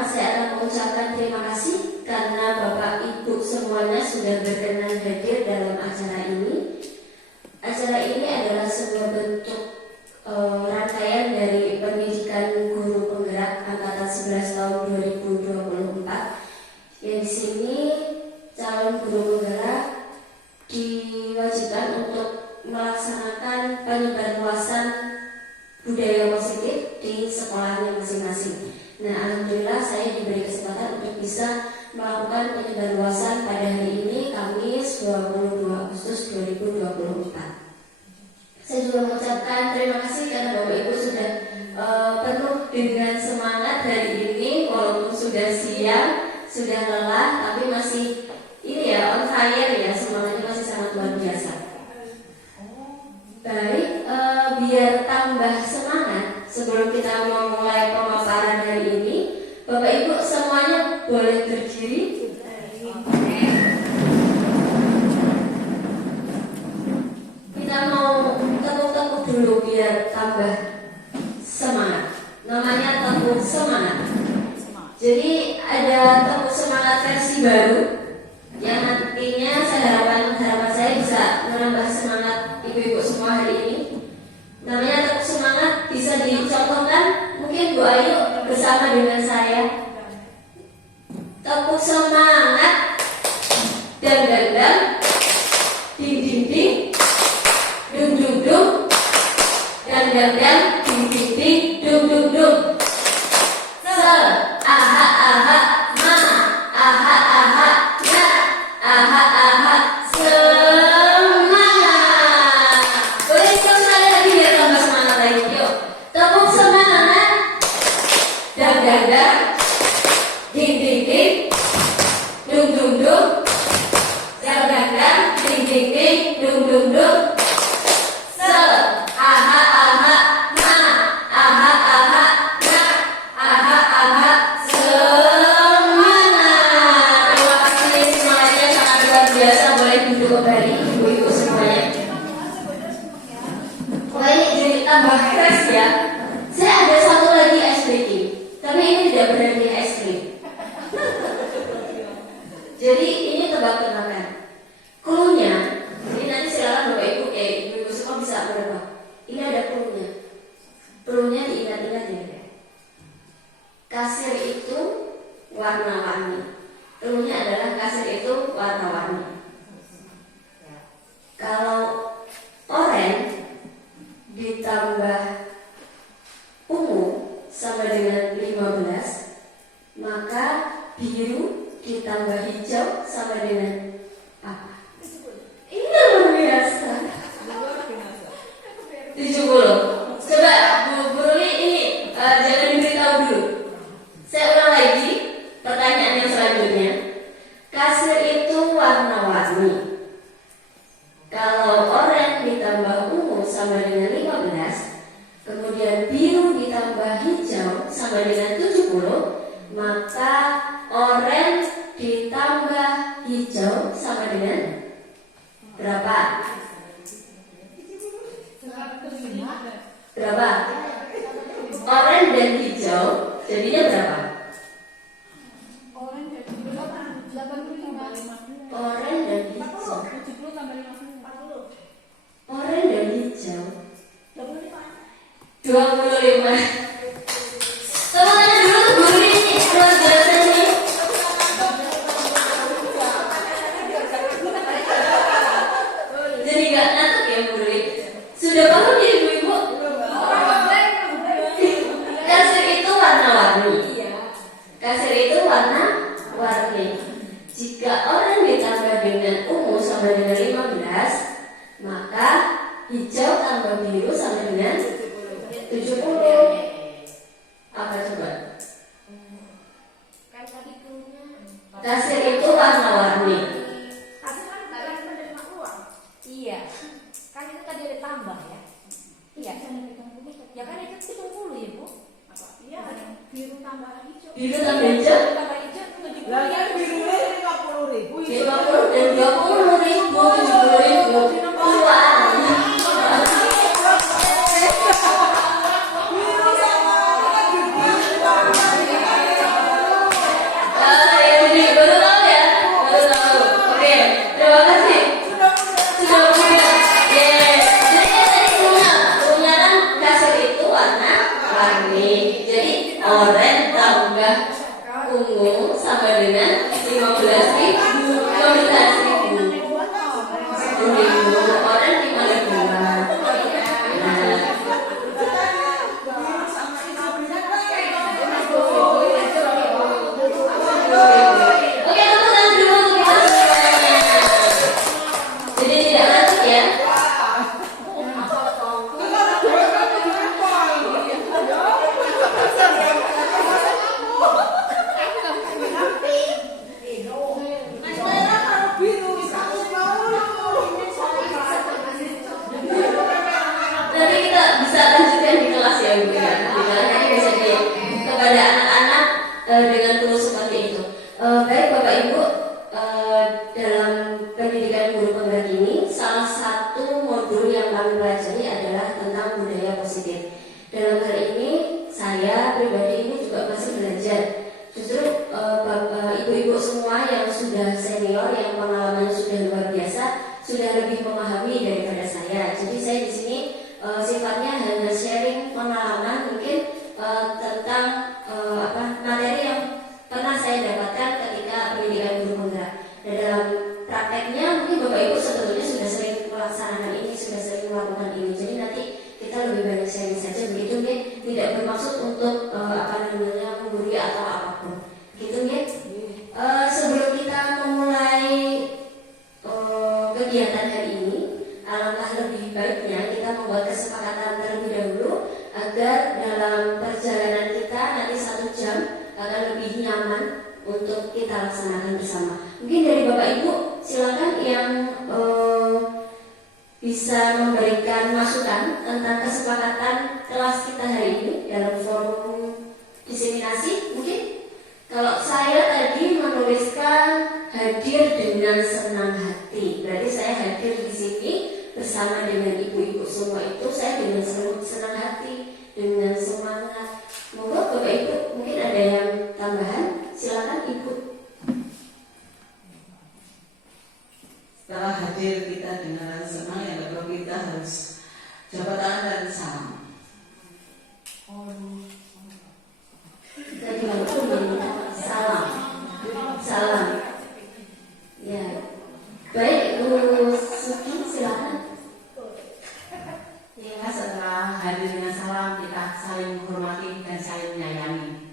pertama saya akan mengucapkan terima kasih karena Bapak Ibu semuanya sudah berkenan hadir dalam acara ini. Acara ini adalah sebuah bentuk rangkaian dari pendidikan guru penggerak angkatan 11 tahun 2024. Yang di sini calon guru penggerak diwajibkan untuk melaksanakan penyebarluasan budaya positif di sekolahnya masing-masing. Nah, alhamdulillah saya diberi kesempatan untuk bisa melakukan penyebarluasan pada hari ini, Kamis 22 Agustus 2024. Saya juga mengucapkan terima kasih karena Bapak Ibu sudah penuh dengan semangat hari ini, walaupun sudah siang, sudah lelah, tapi masih ini ya on fire ya, semangatnya masih sangat luar biasa. Baik, biar tambah semangat sebelum kita memulai pemaparan hari ini, Bapak Ibu semuanya boleh berdiri. Kita mau tepuk-tepuk dulu biar tambah semangat. Namanya tepuk semangat. Jadi ada tepuk semangat versi baru yang nantinya harapan saya bisa menambah semangat ibu-ibu semua hari ini. Namanya tepuk semangat, bisa dicontohkan mungkin Bu Ayu bersama dengan saya. Tepuk semangat, dang dang dang, ding ding ding, dung dung dung, dang dang dang, ding ding ding, dung dung dung. Aha aha ma, aha aha na, aha aha semangat. Boleh sekali lagi biar tambah semangat lagi. Yuk, tepuk semangat, dang dang dang, ding ding ding, dung dung dung, dang dang dang, ding ding ding, dung dung dung. Aha aha ma, aha aha na, aha aha semangat. Terima kasih semuanya, sangat luar biasa. Boleh duduk kembali ibu-ibu semuanya. Wah, ini jadi tambah fresh ya. Saya ada satu lagi ice breaking, tapi ini tidak berarti ice cream. Jadi ini tebak-tebakan. Cluenya, jadi nanti silakan Bapak Ibu, ibu-ibu semua bisa menebak. Ini ada cluenya. Cluenya diingat-ingat ya. Kasir itu warna-warni. Cluenya adalah kasir itu warna-warni. Kalau oranye ditambah ungu sama dengan 15, maka biru ditambah hijau sama dengan apa? Ini luar biasa. 70. Coba Bu Ruli ini jangan diberitahu dulu. Saya ulang lagi pertanyaan yang selanjutnya. Kasir itu warna-warni. Kalau oranye ditambah ungu sama dengan 15, kemudian biru ditambah hijau sama dengan 70, maka oranye ditambah hijau sama dengan berapa? Berapa? Oranye dan hijau jadinya berapa? Oranye dan hijau. Oranye dan hijau 25. Teman-teman dulu guru ini luar biasa ini. Jadi gak ngantuk ya Bu Ruli? Sudah paham ya ibu-ibu? Kasir itu warna-warni. Kasir itu warna-warni. Jika orang ditambah dengan ungu sama dengan 15, maka hijau tambah biru sama dengan 70. Apa coba? Kasir itu warna-warni. Kasir kan bukan menerima uang. Iya. Kan itu tadi ada tambah ya. Iya. Ya kan itu 70 ya Bu. Apa? Iya. Biru tambah hijau. Biru tambah hijau. Tambah hijau 70. Lah kan birunya 50.000. 50 dan 20.000, 70.000. Wah. tambah ungu sama dengan 15.000, 15.000. 10.000 orang 5.000. Oke, tepuk tangan dulu untuk kita semuanya. Jadi tidak ngantuk ya. Nanti kita bisa lanjutkan di kelas ya Bu ya. Nanti bisa kepada anak-anak dengan clue seperti itu. Baik Bapak Ibu, dalam pendidikan guru penggerak ini salah satu modul yang kami pelajari adalah tentang budaya positif. Dalam hal ini saya pribadi ini juga masih belajar. Justru Bapak Ibu-ibu semua yang sudah senior, yang pengalamannya sudah luar biasa, sudah lebih memahami daripada saya. Jadi saya di sini sifatnya hanya sharing pengalaman mungkin tentang materi yang pernah saya dapatkan ketika pendidikan guru penggerak. Dan dalam prakteknya mungkin Bapak Ibu sebetulnya sudah sering melaksanakan ini, sudah sering melakukan ini. Jadi nanti kita lebih banyak sharing saja begitu ya. Tidak bermaksud untuk menggurui atau apapun. Gitu ya. Sebelum kita memulai kegiatan hari ini, alangkah lebih baiknya kita membuat kesepakatan terlebih dahulu agar dalam perjalanan kita nanti 1 jam akan lebih nyaman untuk kita laksanakan bersama. Mungkin dari Bapak Ibu silakan yang bisa memberikan masukan tentang kesepakatan kelas kita hari ini dalam forum diseminasi. Mungkin kalau saya tadi menuliskan hadir dengan senang hati, berarti saya hadir di sini bersama dengan ibu-ibu semua itu saya dengan senang hati, dengan semangat. Monggo Bapak Ibu mungkin ada yang tambahan, silakan Ibu. Setelah hadir kita dengan senang, yang kedua kita harus jabat tangan dan salam. Tadi salam, salam. Ya, baik Bu Suki silakan. Ya, setelah hadir dengan salam kita saling menghormati dan saling menyayangi.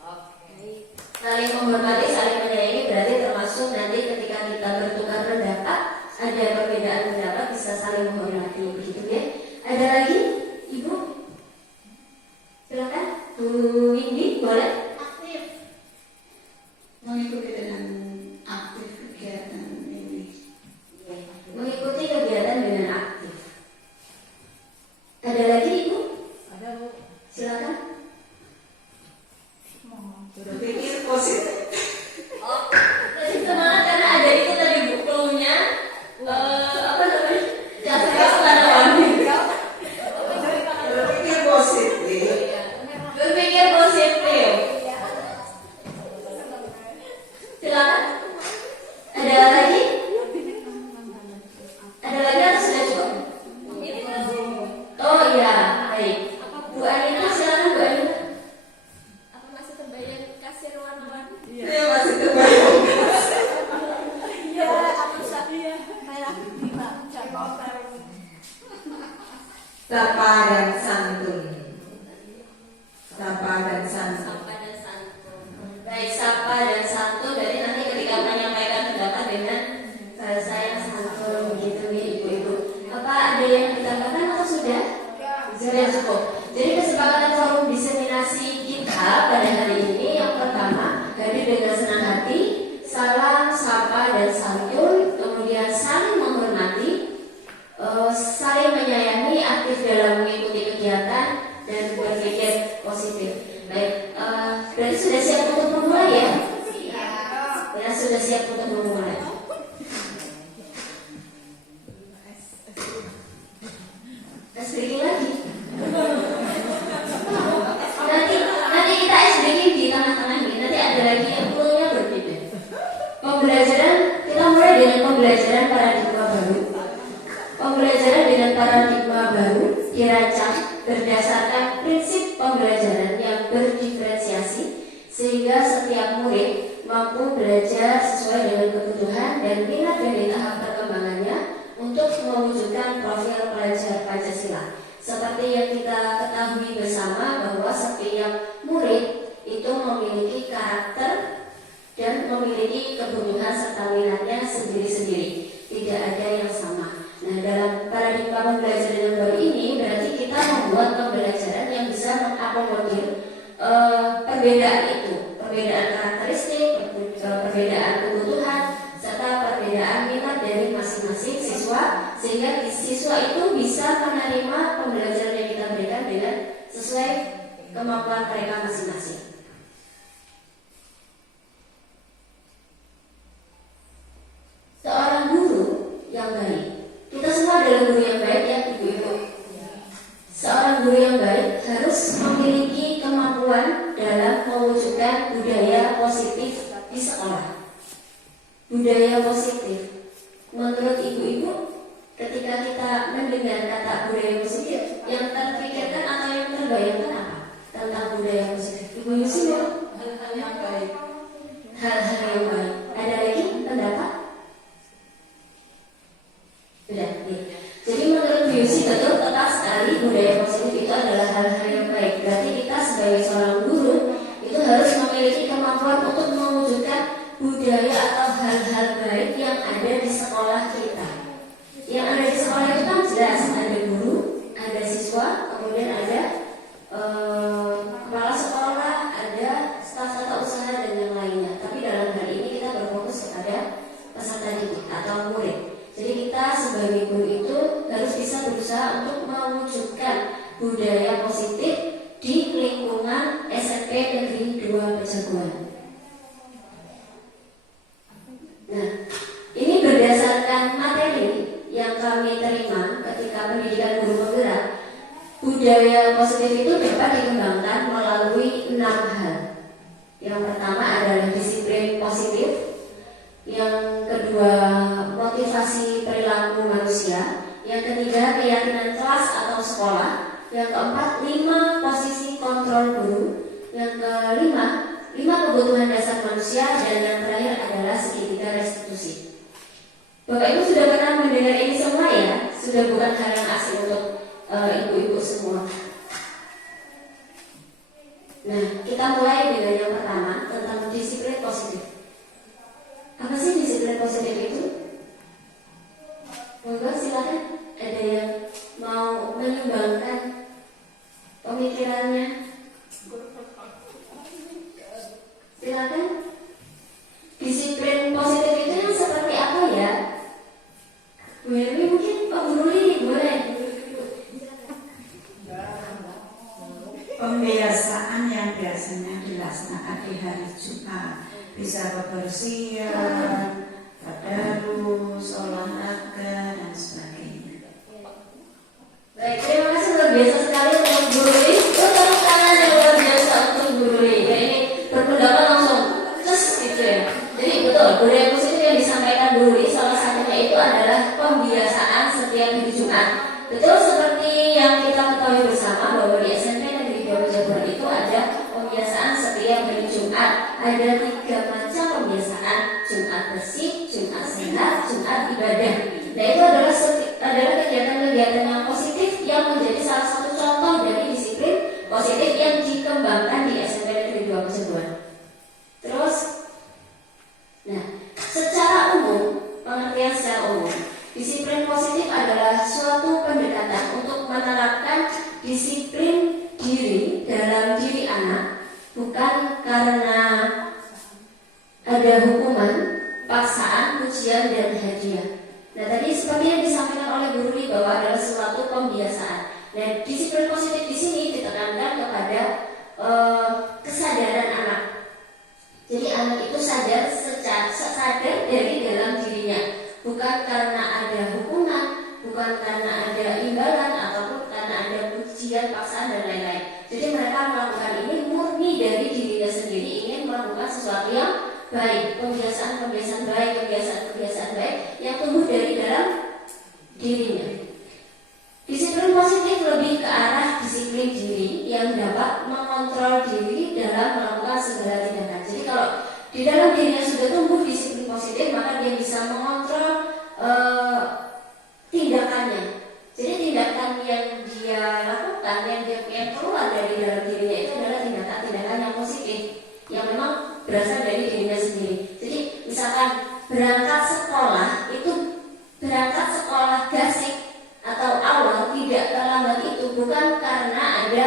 Oke. Saling menghormati, saling menyayangi berarti termasuk nanti ketika kita bertukar pendapat, ada perbedaan pendapat bisa saling menghormati, begitu ya. Ada lagi, Ibu? Silakan, Bu Windy, boleh? Aktif. Mengikuti dengan aktif kegiatan ini. Mengikuti kegiatan dengan aktif. Ada lagi, Ibu? Ada Bu. Silakan. Berpikir positif. Oh, lebih semangat karena ada itu tadi bukunya. Apa namanya? Jasa pada wanita. Berpikir positif. Berpikir positif. Silakan. Ada lagi? Ada lagi atau sudah cukup? Oh iya, baik. Bu Anita, silakan Bu Anita. Apa masih terbayang kasir warna-warni? Saya masih terbayang. Iya, aku saya kayak lima cabang. Sapa dan santun. Sapa dan santun. Sapa dan santun. Baik, sapa dan santun. Berarti nanti ketika menyampaikan pendapat dengan bahasa yang santun begitu nih ibu-ibu. Apa ada yang ditambahkan atau sudah? Sudah cukup. Jadi kesepakatan forum diseminasi kita pada hari ini yang pertama hadir dengan senang hati, salam, sapa dan santun, kemudian saling menghormati, saling menyayangi, aktif dalam mengikuti kegiatan dan berpikir positif. Baik, berarti sudah siap untuk memulai ya? Ya, sudah siap untuk memulai. Tes breaking lagi. Nanti kita ice breaking di tengah-tengah ini. Nanti ada lagi yang clue-nya berbeda. Pembelajaran kita mulai dengan pembelajaran paradigma baru. Pembelajaran dengan paradigma baru dirancang berdasarkan prinsip pembelajaran yang berdiferensiasi sehingga setiap murid mampu belajar sesuai dengan kebutuhan dan minat dari tahap perkembangannya untuk mewujudkan profil pelajar Pancasila. Seperti yang kita ketahui bersama bahwa setiap murid itu memiliki karakter dan memiliki kebutuhan serta minatnya sendiri-sendiri, tidak ada yang sama. Nah, dalam paradigma pembelajaran yang baru ini berarti kita membuat pembelajaran yang bisa mengakomodir perbedaan itu, perbedaan karakteristik, perbedaan kebutuhan, serta perbedaan minat dari masing-masing siswa, sehingga siswa itu bisa menerima pembelajaran yang kita berikan dengan sesuai kemampuan mereka masing-masing. Seorang guru yang baik, kita semua adalah guru yang baik ya ibu-ibu. Seorang guru yang baik harus memiliki kemampuan dalam mewujudkan budaya positif di sekolah. Budaya positif, menurut ibu-ibu, ketika kita mendengar kata budaya positif, yang terpikirkan atau yang terbayangkan apa tentang budaya positif? Ibu Yusi mau hal-hal yang baik. Hal-hal yang baik. Ada lagi pendapat? Sudah, ya. Jadi menurut Bu Yusi betul, tepat sekali, budaya positif itu adalah hal-hal yang baik. Berarti kita sebagai seorang guru itu harus memiliki kemampuan untuk mewujudkan budaya atau hal-hal baik yang ada di sekolah kita. Yang ada di sekolah itu kan jelas, ada guru, ada siswa, kemudian ada kepala sekolah, ada staf tata usaha dan yang lainnya. Tapi dalam hal ini kita berfokus kepada peserta didik atau murid. Jadi kita sebagai guru itu harus bisa berusaha untuk mewujudkan budaya positif di lingkungan SMP Negeri 2 Pejaguan. Nah, ini berdasarkan materi yang kami terima ketika pendidikan guru penggerak. Budaya positif itu dapat dikembangkan melalui 6 hal. Yang pertama adalah disiplin positif. Yang kedua, motivasi perilaku manusia. Yang ketiga, keyakinan kelas atau sekolah. Yang keempat, 5 posisi kontrol guru. Yang kelima, 5 kebutuhan dasar manusia. Dan yang terakhir adalah segitiga restitusi. Bapak Ibu sudah pernah mendengar ini semua ya? Sudah bukan hal yang asing untuk ibu-ibu semua. Nah, kita mulai dengan yang pertama tentang disiplin positif. Apa sih disiplin positif itu? Monggo silakan, ada yang mau menyumbangkan pemikirannya? Silakan. Disiplin positif itu yang seperti apa ya? Bu Hermi mungkin, Pak Guru Lili boleh. Pembiasaan yang biasanya dilaksanakan di hari Jumat, bisa kebersihan, tadarus, olahraga dan sebagainya. Baik, terima kasih luar biasa sekali untuk Guru Lili. Tepuk tangan yang luar biasa untuk Guru Lili. Ya, ini berpendapat langsung cus gitu ya. Jadi betul, budaya positif yang disampaikan Guru Lili salah satunya itu adalah pembiasaan setiap hari Jumat. Betul seperti yang kita ketahui bersama bahwa di SMP Negeri 2 Pejaguan itu ada pembiasaan setiap hari Jumat. Ada 3 macam pembiasaan: Jumat bersih, Jumat sehat, Jumat ibadah. Nah, itu adalah kegiatan-kegiatan yang positif yang menjadi salah satu contoh dari disiplin positif yang dikembangkan di SMP Negeri 2 Pejaguan. Terus, nah, secara umum, pengertian secara umum, disiplin positif adalah suatu pendekatan untuk menerapkan disiplin diri dalam diri anak, bukan karena ada hukuman, paksaan, pujian, dan hadiah. Nah, tadi seperti yang disampaikan oleh Guru Li bahwa adalah suatu pembiasaan. Nah, disiplin positif di sini ditekankan kepada kesadaran anak. Jadi anak itu sadar dari dalam dirinya, bukan karena ada hukuman, bukan karena ada imbalan, ataupun karena ada pujian, paksaan, dan lain-lain. Jadi mereka melakukan ini murni dari dirinya sendiri, ingin melakukan sesuatu yang baik, kebiasaan-kebiasaan baik, kebiasaan-kebiasaan baik yang tumbuh dari dalam dirinya. Disiplin positif lebih ke arah disiplin diri yang dapat mengontrol diri dalam melakukan segala tindakan. Jadi kalau di dalam dirinya sudah tumbuh disiplin positif, maka dia bisa mengontrol tindakannya. Jadi tindakan yang dia lakukan, yang keluar dari dalam dirinya itu adalah tindakan-tindakan yang positif, yang memang berasal dari dirinya sendiri. Jadi misalkan berangkat sekolah gasik atau awal tidak terlambat itu bukan karena ada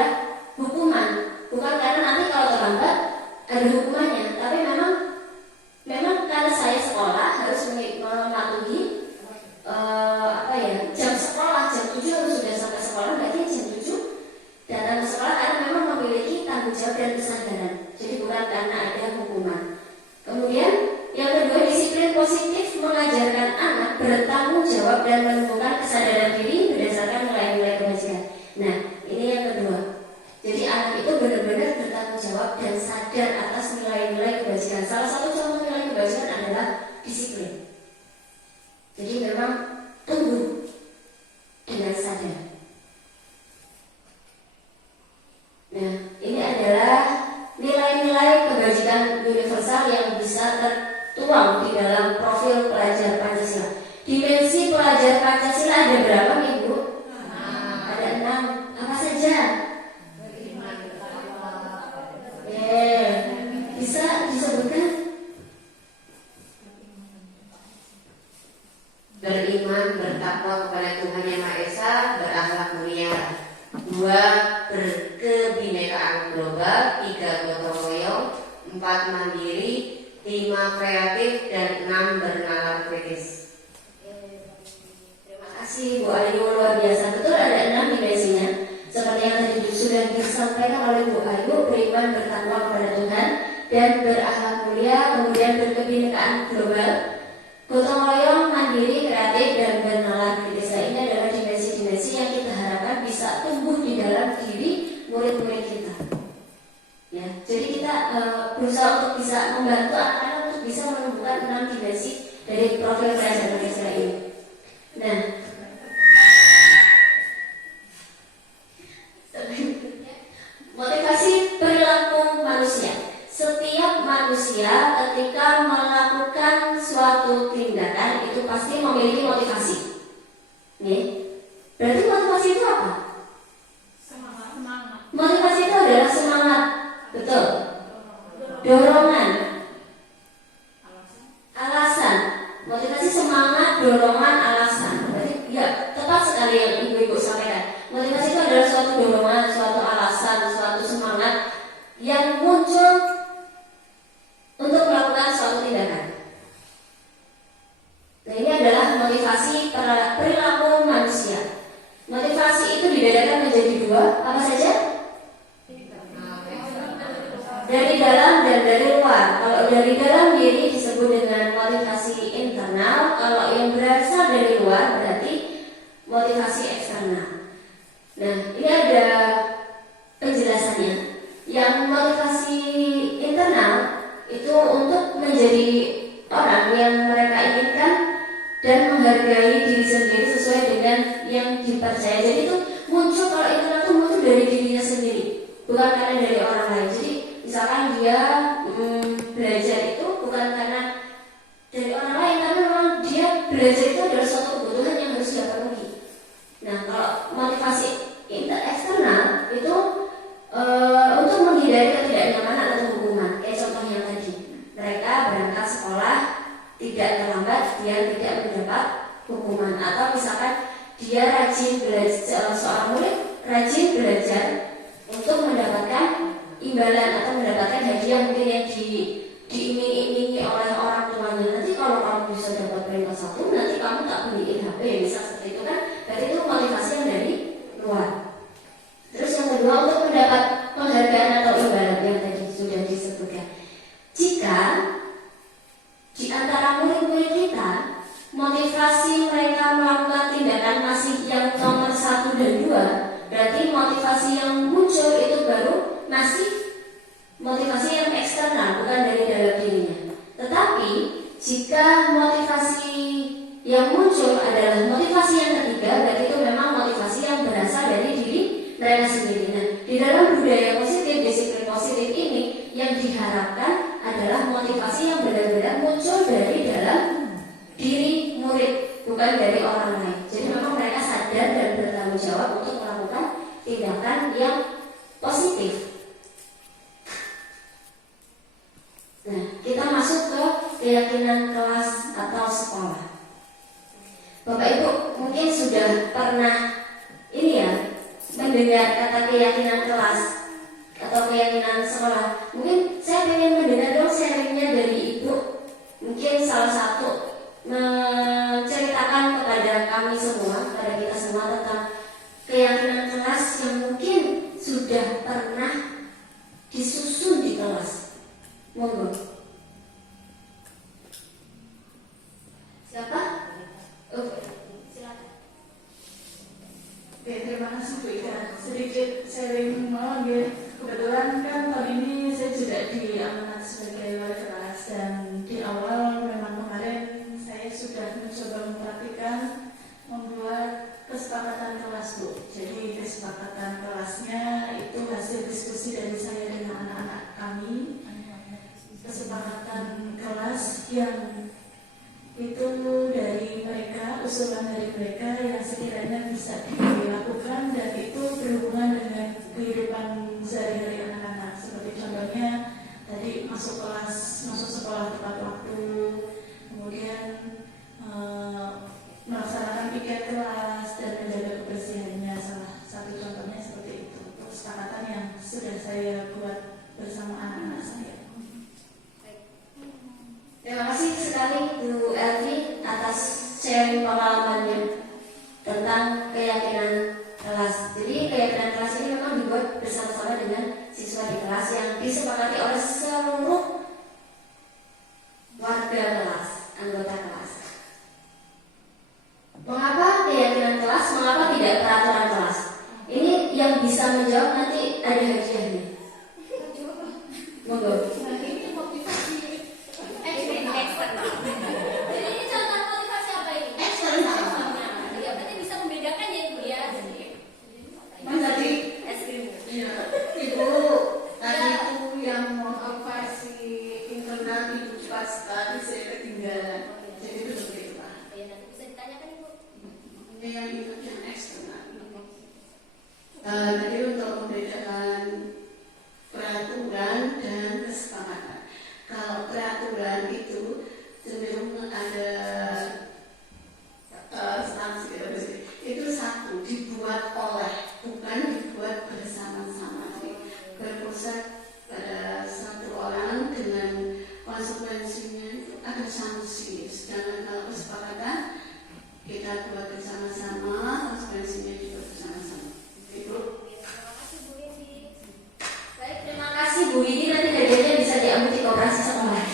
hukuman, bukan karena nanti kalau terlambat ada hukumannya, tapi memang karena saya sekolah harus mematuhi jam sekolah, jam 7 harus sudah sampai sekolah, berarti jam 7 datang ke sekolah karena memang memiliki tanggung jawab dan kesadaran. Jadi bukan karena ada hukuman. Kemudian yang kedua, disiplin positif mengajarkan anak bertanggung jawab dan menumbuhkan kesadaran diri berdasarkan nilai-nilai kebajikan. Nah, ini yang kedua. Jadi anak itu benar-benar bertanggung jawab dan sadar atas nilai-nilai kebajikan. Salah satu contoh nilai kebajikan adalah disiplin. Jadi memang tumbuh dengan sadar. Nah, ini adalah nilai-nilai kebajikan universal yang bisa tertuang di dalam profil pelajar Pancasila. Dimensi pelajar Pancasila ada berapa nih, Bu? Ada 6. Apa saja? Bisa disebutkan? Beriman, bertakwa kepada Tuhan Yang Maha Esa, berakhlak mulia. 2. Berkebinekaan global. 3. Gotong royong. 4. Mandiri. 5. Kreatif. Dan 6. Bernalar kritis. Terima kasih Bu Ayu, luar biasa. Betul, ada 6 dimensinya. Seperti yang tadi sudah disampaikan oleh Bu Ayu, beriman, bertakwa kepada Tuhan dan berakhlak mulia, kemudian berkebinekaan global, gotong royong, mandiri, kreatif, dan bernalar kritis. Ini adalah dimensi-dimensi yang kita harapkan bisa tumbuh di dalam diri murid-murid kita. Ya, jadi kita berusaha untuk bisa membantu anak-anak untuk bisa menumbuhkan 6 dimensi dari profil pelajar Pancasila ini. Nah, motivasi perilaku manusia. Setiap manusia ketika melakukan suatu tindakan itu pasti memiliki motivasi. Nih, berarti motivasi itu apa? Semangat. Motivasi itu adalah semangat, betul. Dorongan, alasan. Motivasi semangat, dorongan, alasan. Berarti ya tepat sekali yang ibu-ibu sampaikan. Motivasi itu adalah suatu dorongan, suatu alasan, suatu semangat yang muncul untuk melakukan suatu tindakan. Nah, ini adalah motivasi perilaku manusia. Motivasi itu dibedakan menjadi 2, apa saja? Dari dalam dan dari luar. Kalau dari dalam diri disebut dengan motivasi internal, kalau yang berasal dari luar berarti motivasi eksternal. Nah, ini ada penjelasannya. Yang motivasi internal itu untuk menjadi orang yang mereka inginkan dan menghargai diri sendiri sesuai dengan yang dipercaya. Jadi itu muncul, kalau internal itu muncul dari dirinya sendiri, bukan karena dari orang lain. Jadi misalkan dia belajar itu bukan karena dari orang lain, tapi memang dia belajar itu adalah suatu kebutuhan yang harus dia penuhi. Nah, kalau motivasi eksternal itu untuk menghindari ketidaknyamanan atau hukuman. Kayak contohnya tadi, mereka berangkat sekolah tidak terlambat, dia tidak mendapat hukuman. Atau misalkan dia rajin belajar, seorang murid rajin belajar untuk mendapatkan imbalan atau mendapatkan hadiah mungkin yang diiming-imingi oleh orang tuanya. Nanti kalau kamu bisa dapat peringkat 1, nanti kamu tak beliin HP, misal seperti itu kan. Berarti itu motivasi yang dari luar. Terus yang kedua, untuk mendapat penghargaan atau imbalan yang tadi sudah disebutkan. Jika di antara murid-murid kita motivasi mereka melakukan tindakan masih yang nomor 1 dan 2, berarti motivasi yang muncul itu baru masih motivasi yang eksternal, bukan dari dalam dirinya. Tetapi jika motivasi yang muncul adalah motivasi yang ketiga, berarti itu memang motivasi yang adalah motivasi yang benar-benar muncul dari dalam diri murid, bukan dari orang lain. Jadi memang mereka sadar dan bertanggung jawab untuk melakukan tindakan yang positif. Nah, kita masuk ke keyakinan kelas atau sekolah. Bapak Ibu mungkin sudah pernah mendengar kata keyakinan kelas atau keyakinan sekolah. Mungkin saya ingin mendengar dong sharingnya dari Ibu. Mungkin salah satu menceritakan kepada kami semua, kepada kita semua tentang keyakinan kelas yang mungkin sudah pernah disusun di kelas. Monggo. Siapa? Silakan. Oke, terima kasih Bu Ika. Sedikit sharing kebetulan kan tahun ini saya juga diamanat sebagai wali kelas, dan di awal memang kemarin saya sudah mencoba memperhatikan membuat kesepakatan kelas Bu. Jadi kesepakatan kelasnya itu hasil diskusi dari saya dengan anak-anak kami. Kesepakatan kelas yang itu dari mereka, usulan dari mereka yang sekiranya bisa dilakukan dan itu berhubungan dengan kehidupan sehari-hari anak-anak. Seperti contohnya tadi masuk sekolah tepat waktu, kemudian melaksanakan piket kelas dan menjaga kebersihannya. Salah satu contohnya seperti itu. Kesepakatan yang sudah saya buat bersama anak-anak saya. Terima kasih sekali Bu Elvi atas sharing pengalamannya tentang keyakinan kelas. Jadi keyakinan kelas ini memang dibuat bersama-sama dengan siswa di kelas yang disepakati oleh seluruh warga kelas, anggota kelas. Mengapa keyakinan kelas? Mengapa tidak peraturan kelas? Ini yang bisa menjawab nanti ada hadiahnya. Monggo. Jadi untuk membedakan peraturan dan kesepakatan. Kalau peraturan itu cenderung ada sanksi, itu satu dibuat oleh, bukan dibuat bersama-sama, berpusat pada satu orang dengan konsekuensinya itu ada sanksi. Sedangkan kalau kesepakatan kita buat bersama-sama, konsekuensinya juga bersama-sama. Ibu. Terima kasih Bu Windy. Baik, terima kasih Bu Windy. Nanti hadiahnya bisa diambil di koperasi sekolah.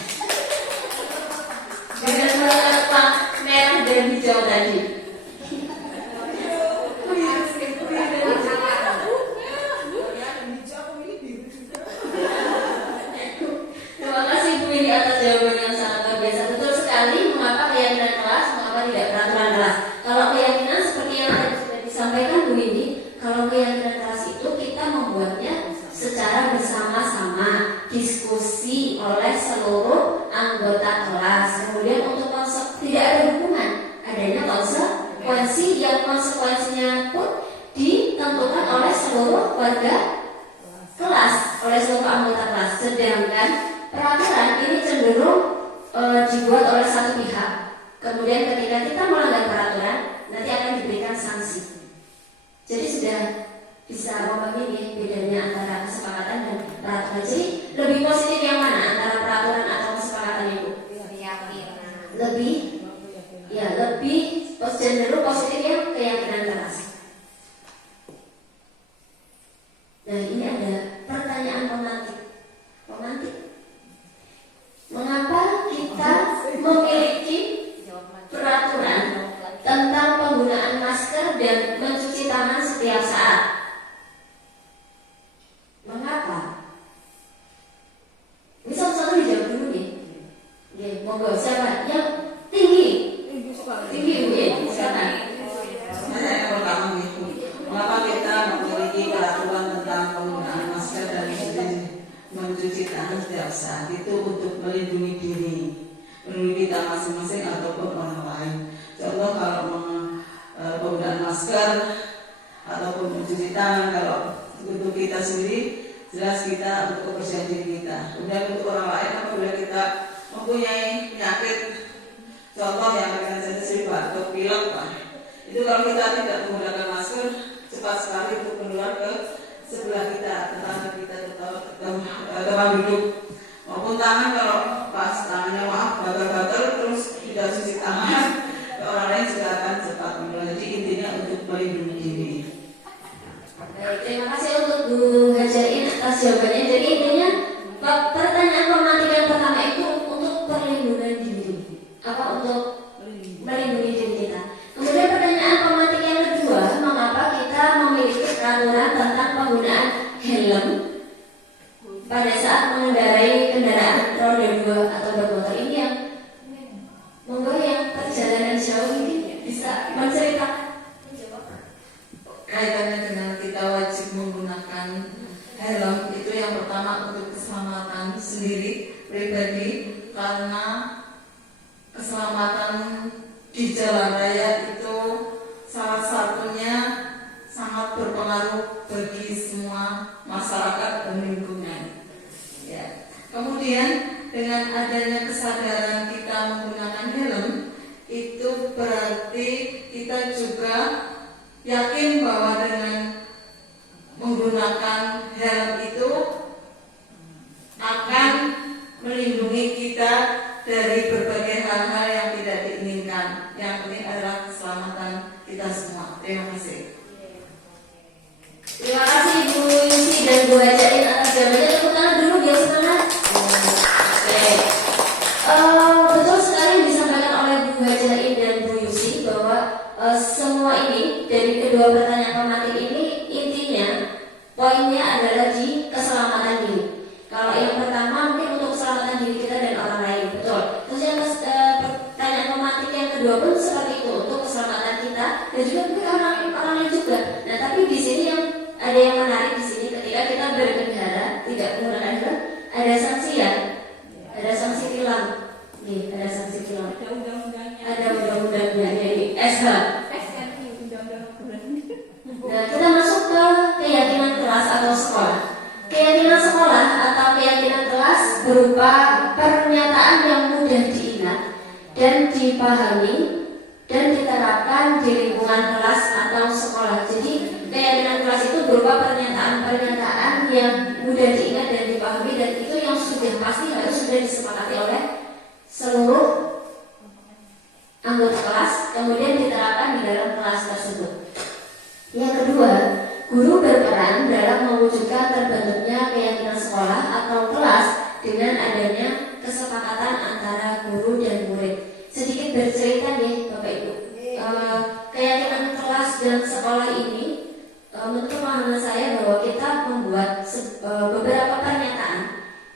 Dengan meletak merah dan hijau tadi. Terima kasih Bu Windy atas jawaban yang sangat luar biasa. Betul sekali. Mengapa keyakinan kelas? Mengapa tidak peraturan kelas? Kalau keyakinan seperti yang tadi sudah disampaikan Bu Windy, kalau keyakinan kelas itu kita membuatnya secara bersama-sama, diskusi oleh seluruh anggota kelas. Kemudian untuk tidak ada hubungan, adanya konsekuensi yang konsekuensinya pun ditentukan oleh seluruh warga kelas, oleh seluruh anggota kelas. Sedangkan peraturan ini cenderung dibuat oleh satu pihak. Kemudian ketika kita melanggar peraturan, nanti akan diberikan sanksi. Jadi sudah bisa memahami bedanya antara kesepakatan dan peraturan. Jadi lebih positif yang mana antara peraturan atau kesepakatan itu? Lebih cenderung positif yang keyakinan kelas. Nah, ini ada pertanyaan pemantik. Mengapa kita memiliki peraturan tentang penggunaan masker dan mencuci tangan setiap saat? Mengapa? Ini satu-satu dijawab dulu nih. Oke, monggo siapa? Yang tinggi Bu ya, silakan. Saya yang pertama gitu. Mengapa kita memiliki peraturan tentang penggunaan masker dan mencuci tangan setiap saat? Itu untuk melindungi diri kita masing-masing ataupun orang lain. Contoh kalau penggunaan masker ataupun mencuci tangan, kalau untuk kita sendiri jelas kita untuk kebersihan diri kita. Kemudian untuk orang lain apabila kita mempunyai penyakit, contoh yang berkaitan sensitif batuk, pilek, itu kalau kita tidak menggunakan masker cepat sekali untuk menular ke sebelah kita, tetangga kita, teman duduk, maupun tangan kalau pas tangannya gatal-gatal terus tidak cuci tangan, orang lain juga akan cepat menular. Jadi intinya untuk melindungi diri. Baik, terima kasih untuk Bu Hajain atas jawabannya. Jadi intinya pertanyaan pematik yang pertama itu untuk perlindungan diri, untuk melindungi diri kita. Kemudian pertanyaan pematik yang kedua, mengapa kita memiliki peraturan tentang penggunaan helm pada saat mengendarai kendaraan roda 2 atau bermotor? Ini yang monggo yang perjalanan jauh ini bisa menceritakan. Kaitannya dengan kita wajib menggunakan helm itu yang pertama untuk keselamatan sendiri pribadi, karena keselamatan di jalan raya itu salah satunya sangat berpengaruh bagi semua masyarakat dan lingkungan. Ya. Kemudian dengan adanya kesadaran kita menggunakan helm, itu berarti kita juga yakin bahwa dengan menggunakan helm itu akan melindungi kita dari berbagai hal-hal yang tidak diinginkan. Yang penting adalah keselamatan kita semua. Terima kasih. Terima kasih Bu Yusi dan Bu Hajain atas jawabannya. Tepuk tangan dulu biar semangat. Oke. Betul sekali yang disampaikan oleh Bu Hajain dan Bu Yusi bahwa semua ini dari kedua pertanyaan pematik ini intinya poinnya adalah di keselamatan diri. Kalau yang pertama mungkin untuk keselamatan diri kita dan orang lain, betul. Terus yang pertanyaan pematik yang kedua pun seperti itu, untuk keselamatan kita dan juga mungkin orang lain juga. Nah, tapi di sini yang ada yang menarik di sini, ketika kita berkendara tidak menggunakan helm, ada sanksi ya, ada sanksi tilang. Nih, ada sanksi tilang. Ada undang-undangnya. Ada undang-undangnya dari SH. SNI, undang-undang peraturan. Nah, kita masuk ke keyakinan kelas atau sekolah. Keyakinan sekolah atau keyakinan kelas berupa pernyataan yang mudah diingat dan dipahami dan diterapkan di lingkungan kelas atau sekolah. Jadi keyakinan kelas itu berupa pernyataan-pernyataan yang mudah diingat dan dipahami, dan itu yang sudah pasti harus sudah disepakati oleh seluruh anggota kelas, kemudian diterapkan di dalam kelas tersebut. Yang kedua, guru berperan dalam mewujudkan terbentuknya keyakinan sekolah atau kelas dengan adanya kesepakatan antara guru dan murid. Sedikit bercerita nih Bapak Ibu. Keyakinan kelas dan sekolah ini menurut pemahaman saya bahwa kita membuat beberapa pernyataan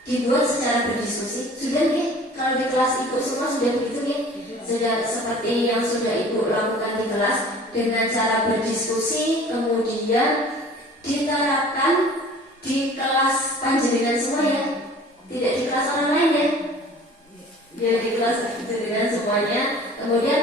dibuat secara berdiskusi. Sudah nih, kalau di kelas ikut semua sudah begitu nih. Sudah seperti yang sudah Ibu lakukan di kelas dengan cara berdiskusi, kemudian diterapkan di kelas panjenengan semua ya, tidak di kelas orang lain ya. Jadi di kelas panjenengan semuanya. Kemudian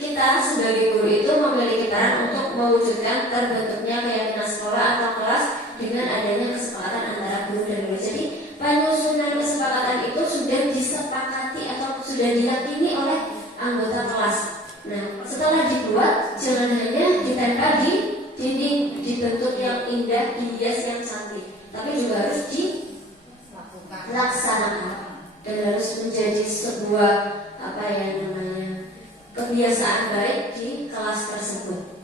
kita sebagai guru itu memiliki peran untuk mewujudkan terbentuknya keyakinan sekolah atau kelas dengan adanya kesepakatan antara guru dan murid. Jadi penyusunan kesepakatan itu sudah disepakati atau sudah diyakini oleh anggota kelas. Nah, setelah dibuat, jangan hanya ditempel di dinding, dibentuk yang indah, dihias yang cantik, tapi juga harus dilaksanakan dan harus menjadi sebuah kebiasaan baik di kelas tersebut.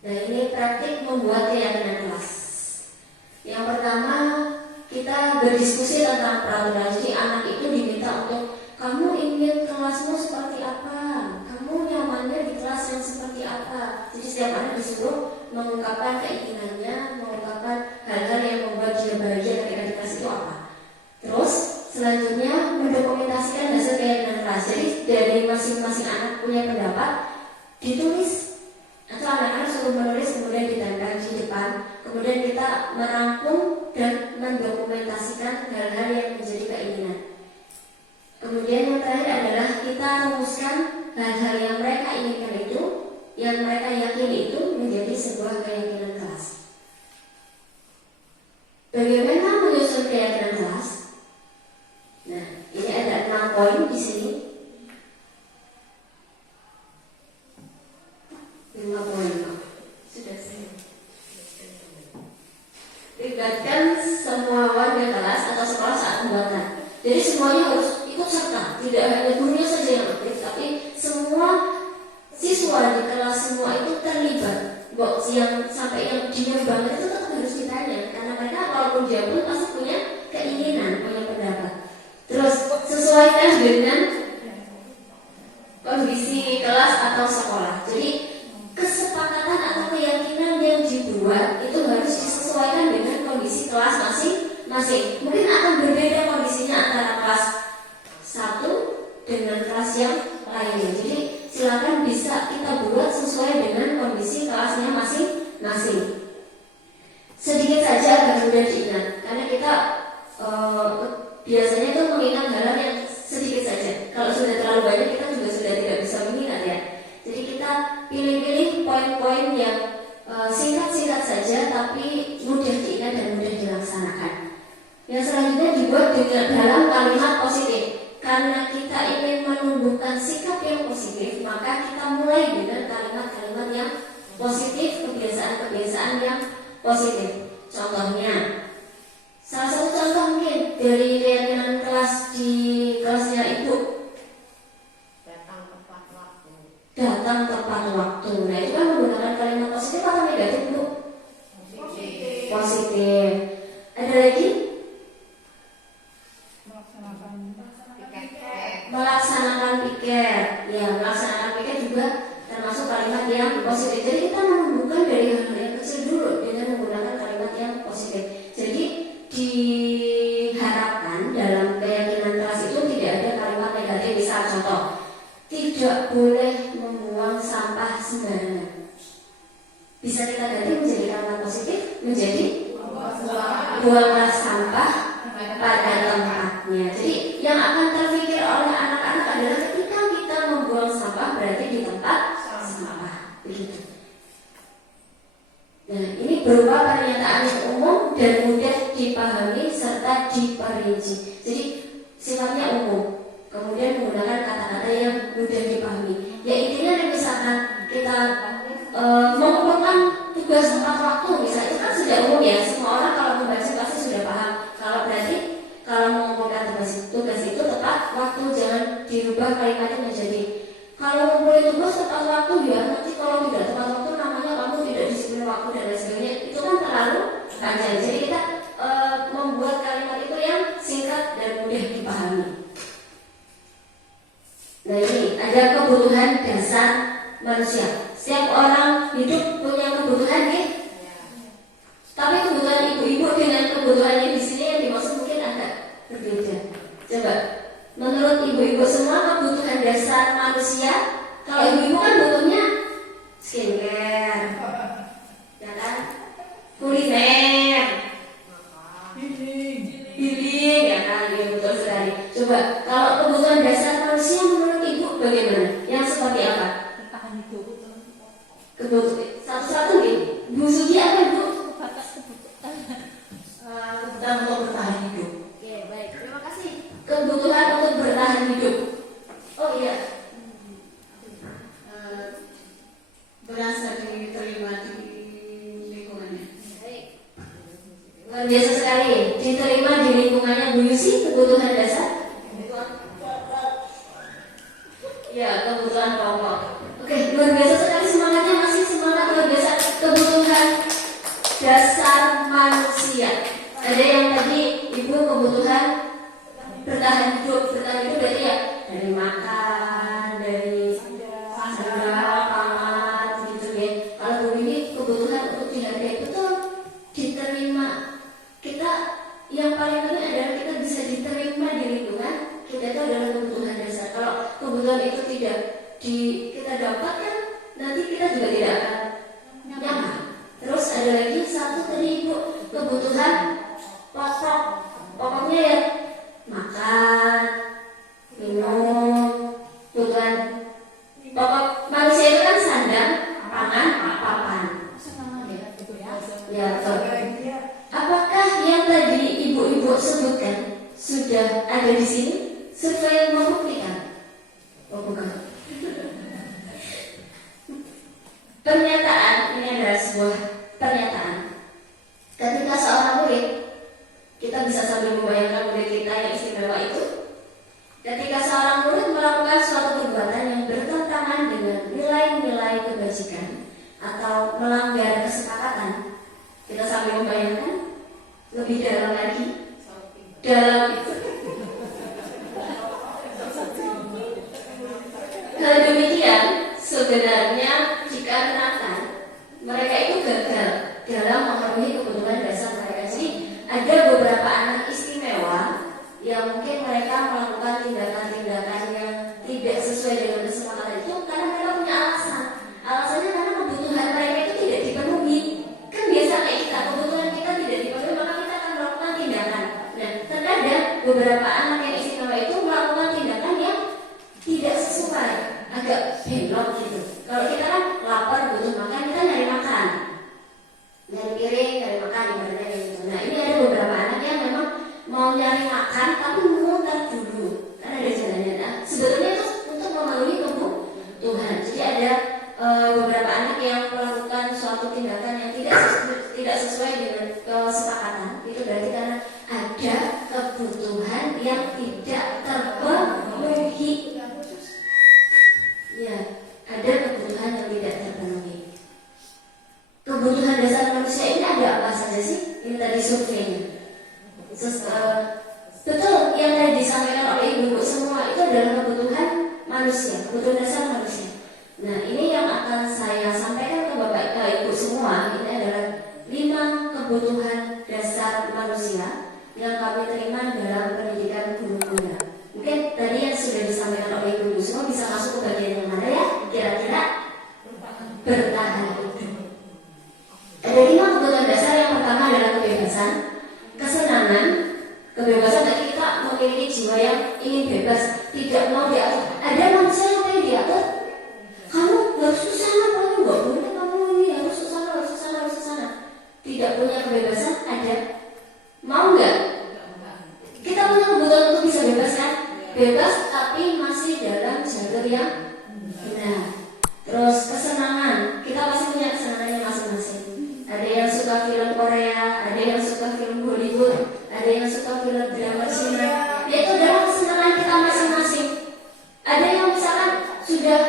Nah, ini praktik membuat keyakinan kelas. Yang pertama, kita berdiskusi tentang peraturan. Jadi anak itu diminta untuk, kamu ingin kelasmu seperti apa? Kamu nyamannya di kelas yang seperti apa? Jadi setiap anak disuruh mengungkapkan keinginannya, mengungkapkan hal-hal yang membuat dia bahagia ketika di kelas itu apa. Terus selanjutnya mendokumentasikan hasil keyakinan kelas. Jadi dari masing-masing anak punya pendapat, ditulis atau misal anak-anak suruh menulis kemudian ditempel di depan, kemudian kita merangkum dan mendokumentasikan hal-hal yang menjadi keinginan. Kemudian yang terakhir adalah kita rumuskan hal-hal yang mereka inginkan itu, yang mereka yakini itu menjadi sebuah keyakinan kelas. Bagaimana menyusun keyakinan kelas? Nah, ini ada 6 poin di sini. 5 poin, sudah saya. Libatkan semua warga kelas atau sekolah saat pembuatan. Jadi semuanya harus ikut serta, tidak hanya gurunya saja yang aktif, tapi semua siswa di kelas semua itu terlibat. Yang sampai yang diam banget itu tetap harus ditanya, karena mereka walaupun diam pun pasti punya keinginan, punya pendapat. Terus sesuaikan dengan kondisi kelas atau sekolah. Jadi kesepakatan atau keyakinan yang dibuat itu harus disesuaikan dengan kondisi kelas masing-masing. Mungkin akan berbeda kondisinya antara kelas 1 dengan kelas yang lainnya. Jadi silakan bisa kita buat sesuai dengan kondisi kelasnya masing-masing. Sedikit saja agar mudah diingat, karena kita biasanya itu mengingat hal yang sedikit saja. Kalau sudah terlalu banyak kita juga sudah tidak bisa mengingat ya. Jadi kita pilih-pilih poin-poin yang singkat-singkat saja tapi mudah diingat dan mudah dilaksanakan. Yang selanjutnya dibuat dengan dalam kalimat positif. Karena kita ingin menumbuhkan sikap yang positif, maka kita mulai dengan kalimat-kalimat yang positif, kebiasaan-kebiasaan yang positif. Contohnya, salah satu contoh mungkin dari keyakinan kelas di kelasnya ibu, datang tepat waktu. Nah itu kan menggunakan kalimat positif atau negatif bu? Positif. Ada lagi? Melaksanakan piket. Ya, melaksanakan piket juga termasuk kalimat yang positif. Jadi kita menumbuhkan dari hal yang kecil dulu dengan menggunakan kalimat yang positif. Jadi diharapkan dalam keyakinan kelas itu tidak ada kalimat negatif. Misal contoh, tidak boleh membuang sampah sembarangan. Bisa kita ganti menjadi kalimat positif menjadi buanglah sampah pada tempatnya. Jadi yang akan terpikir oleh anak-anak adalah ketika kita membuang sampah berarti di tempat sampah. Begitu. Nah, ini berupa pernyataan yang umum dan mudah dipahami serta diperinci. Jadi sifatnya umum. Kemudian menggunakan kata-kata yang mudah dipahami. Ya intinya misalkan kita mengumpulkan tugas tepat waktu, misalnya itu kan sudah umum ya. Semua orang kalau membaca pasti sudah paham. Kalau berarti kalau mengumpulkan tugas itu tepat waktu, jangan dirubah kalimatnya menjadi kalau mengumpulkan tugas tepat waktu ya. Nanti kalau tidak tepat waktu namanya kamu tidak disiplin waktu dan lain sebagainya. Itu kan terlalu panjang. Jadi kita membuat kalimat itu yang singkat dan mudah dipahami. Nah ini ada kebutuhan dasar manusia. Setiap orang hidup punya kebutuhan ya. Tapi kebutuhan ibu-ibu dengan kebutuhan yang di sini yang dimaksud mungkin agak berbeda. Coba, menurut ibu-ibu semua kebutuhan dasar manusia, kalau ibu-ibu kan butuhnya skincare, ya kan? Kuliner, healing, ya kan? Ya betul sekali. Coba, kalau kebutuhan dasar manusia menurut ibu bagaimana? Yang seperti apa? Kebutuhan satu-satu nih. Bu Sugi apa ibu? Kebutuhan untuk bertahan hidup. Oke, baik. Terima kasih. Kebutuhan untuk bertahan hidup. Oh iya. Berasa diterima di lingkungannya. Baik. Luar biasa sekali. Diterima di lingkungannya Bu Yusi, kebutuhan dasar. Ya, kebutuhan pokok. Oke, luar biasa sekali semangatnya, masih semangat luar biasa. Kebutuhan dasar manusia. Ada yang tadi ibu kebutuhan bertahan hidup berarti ya dari makan, dari sandal, pangan, gitu ya. Kalau Bu ini kebutuhan untuk dihargai betul, diterima. Kita yang paling penting adalah kita bisa diterima di lingkungan kita, itu adalah kebutuhan dasar. Kalau kebutuhan itu tidak kita dapatkan, nanti kita juga tidak akan sudah ada di sini? Survei membuktikan. Oh bukan. Pernyataan ini adalah sebuah pernyataan. Ketika seorang murid, kita bisa sambil membayangkan murid kita yang istimewa itu. Ketika seorang murid melakukan suatu perbuatan yang bertentangan dengan nilai-nilai kebajikan atau melanggar kesepakatan, kita sambil membayangkan lebih dalam lagi dalam itu. Hal demikian sebenarnya dikarenakan mereka itu gagal dalam memenuhi kebutuhan dasar mereka. Jadi ada beberapa anak istimewa yang mungkin mereka melakukan tindakan-tindakan yang tidak sesuai dengan kesepakatan itu karena mereka punya alasan. Alasannya karena kebutuhan mereka itu tidak dipenuhi. Kan biasa kayak kita, kebutuhan kita tidak dipenuhi, maka kita akan melakukan tindakan. Nah, terkadang beberapa anak yang istimewa itu melakukan tindakan yang tidak sesuai, agak belok gitu. Kalau kita kan lapar butuh makan, kita nyari makan, nyari piring, nyari makan, ibaratnya gitu. Nah, ini ada beberapa anak yang memang mau nyari makan tapi muter dulu, kan ada jalannya. Nah, sebetulnya itu untuk memenuhi kebutuhan. Jadi ada beberapa anak yang melakukan suatu tindakan yang tidak sesuai dengan kesepakatan. Itu berarti karena ada kebutuhan yang tidak terpenuhi. Ya, ada kebutuhan yang tidak terpenuhi. Kebutuhan dasar manusia ini ada apa saja sih? Ini tadi surveinya. Betul yang tadi disampaikan oleh ibu-ibu semua itu adalah kebutuhan manusia, kebutuhan dasar manusia. Nah, ini yang akan saya sampaikan ke Bapak Ibu semua. Ini adalah 5 kebutuhan dasar manusia yang kami terima dalam pendidikan guru Bunda. Mungkin tadi yang sudah disampaikan oleh ibu-ibu semua bisa masuk ke bagian yang mana ya? Kira-kira bertahan hidup. Ada 5 kebutuhan dasar. Yang pertama adalah kebebasan, kesenangan. Kebebasan tadi kita memiliki jiwa yang ingin bebas, tidak mau diatur. Ada manusia yang pengen diatur. Kamu harus ke sana, kamu nggak boleh, kamu ini harus ke sana, harus ke sana, harus ke sana. Tidak punya kebebasan, ada. Mau nggak? Kita punya kebutuhan untuk bisa bebas kan? Bebas tapi masih dalam jalur yang benar. Terus kesenangan, kita pasti punya kesenangannya masing-masing. Ada yang suka film Korea, ada yang suka film Hollywood, ada yang suka film drama Cina. Itu adalah kesenangan kita masing-masing. Ada yang misalkan sudah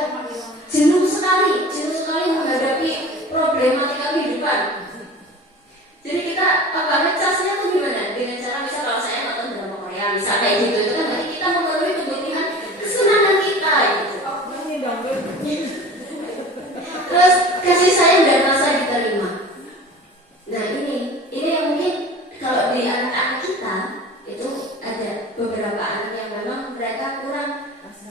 jenuh sekali menghadapi problematika kehidupan. Jadi kita ngecasnya tuh gimana? Dengan cara misal kalau saya nonton drama Korea, misal kayak gitu, itu kan berarti kita memenuhi kebutuhan kesenangan kita gitu. Terus kasih sayang dan rasa diterima. Nah ini yang mungkin kalau di anak-anak kita itu ada beberapa anak yang memang mereka kurang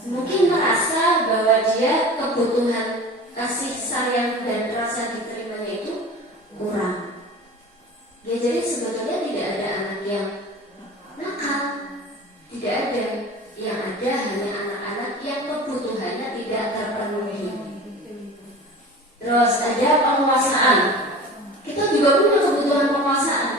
mungkin merasa bahwa dia kebutuhan kasih sayang dan rasa diterimanya itu kurang. Ya jadi sebetulnya tidak ada anak yang nakal, tidak ada. Yang ada hanya anak-anak yang kebutuhannya tidak terpenuhi. Terus ada penguasaan. Kita juga punya kebutuhan penguasaan.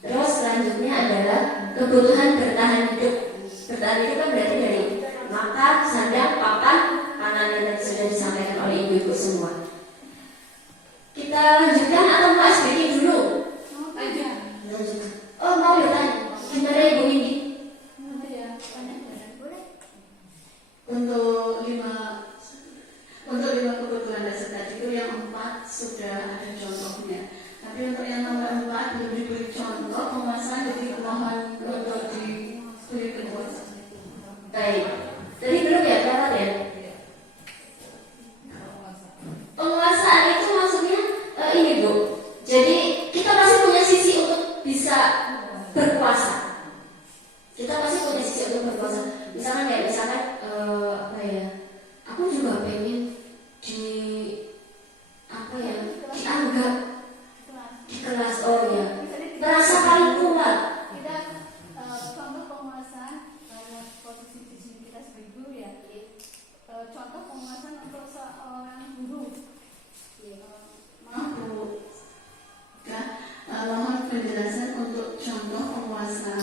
Terus selanjutnya adalah kebutuhan bertahan hidup. Bertahan hidup kan berarti dari makan, sandang, papan, pangan yang tadi sudah disampaikan oleh ibu-ibu semua. Kita lanjutkan atau mau breaking dulu? Lanjut. Oh mau bertanya? Gimana Ibu Windy? Untuk 5 kebutuhan dasar tadi itu yang 4 sudah ada contohnya. Tapi untuk yang nomor 4 belum diberi contoh penguasaan, jadi mohon untuk diberi penjelasan. Baik. Tadi belum ya, Bapak ya? Penguasaan itu maksudnya ini Bu. Jadi kita pasti punya sisi untuk bisa berkuasa. Kita pasti punya sisi untuk berkuasa. Misalkan aku juga pengen dianggap di kelas, oh ya, merasa paling kuat. Kita contoh penguasaan posisi di sini kita sebagai guru ya. Contoh penguasaan untuk seorang guru. Mohon penjelasan untuk contoh penguasaan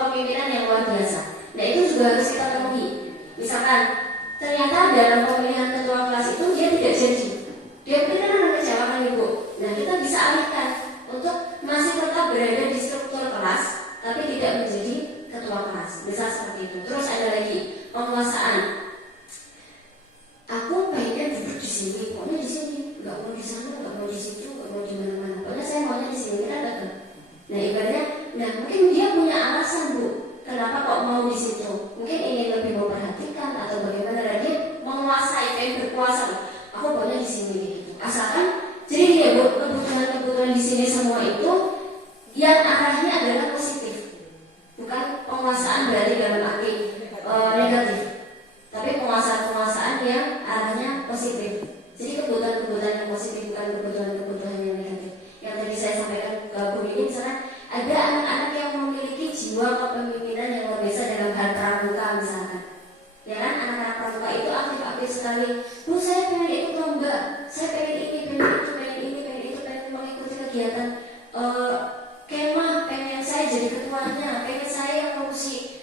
kepemimpinan yang luar biasa. Nah itu juga harus kita penuhi. Misalkan ternyata dalam pemilihan ketua kelas itu dia tidak janji, dia mungkin kan anak kecewa kan ibu. Nah kita bisa alihkan untuk masih tetap berada di struktur kelas, tapi tidak menjadi ketua kelas. Misal seperti itu. Terus ada lagi penguasaan. Aku pengen duduk di sini, pokoknya di sini, nggak mau di sana, nggak mau di situ, nggak mau di mana-mana. Pokoknya saya maunya di sini, kan ada. Nah ibaratnya, nah mungkin dia punya alasan bu, kenapa kok mau di situ? Mungkin ingin lebih memperhatikan atau bagaimana? Dan dia menguasai, pengen berkuasa. Aku pokoknya di sini gitu. Asalkan, jadi dia bu, kebutuhan di sini semua itu yang arahnya adalah positif, bukan penguasaan berarti dalam arti negatif. Tapi penguasaan yang arahnya positif. Jadi kebutuhan-kebutuhan yang positif, bukan kebutuhan-kebutuhan yang negatif. Yang tadi saya sampaikan ke Bu ini, misalnya ada anak-anak yang memiliki jiwa kepemimpinan yang luar biasa dalam hal pramuka misalkan. Ya kan, anak-anak pramuka itu aktif-aktif sekali. Bu, saya pengen ikut lomba, saya pengen ini, pengen itu, pengen ini, pengen itu, pengen mengikuti kegiatan kemah, pengen saya jadi ketuanya, pengen saya yang ngurusi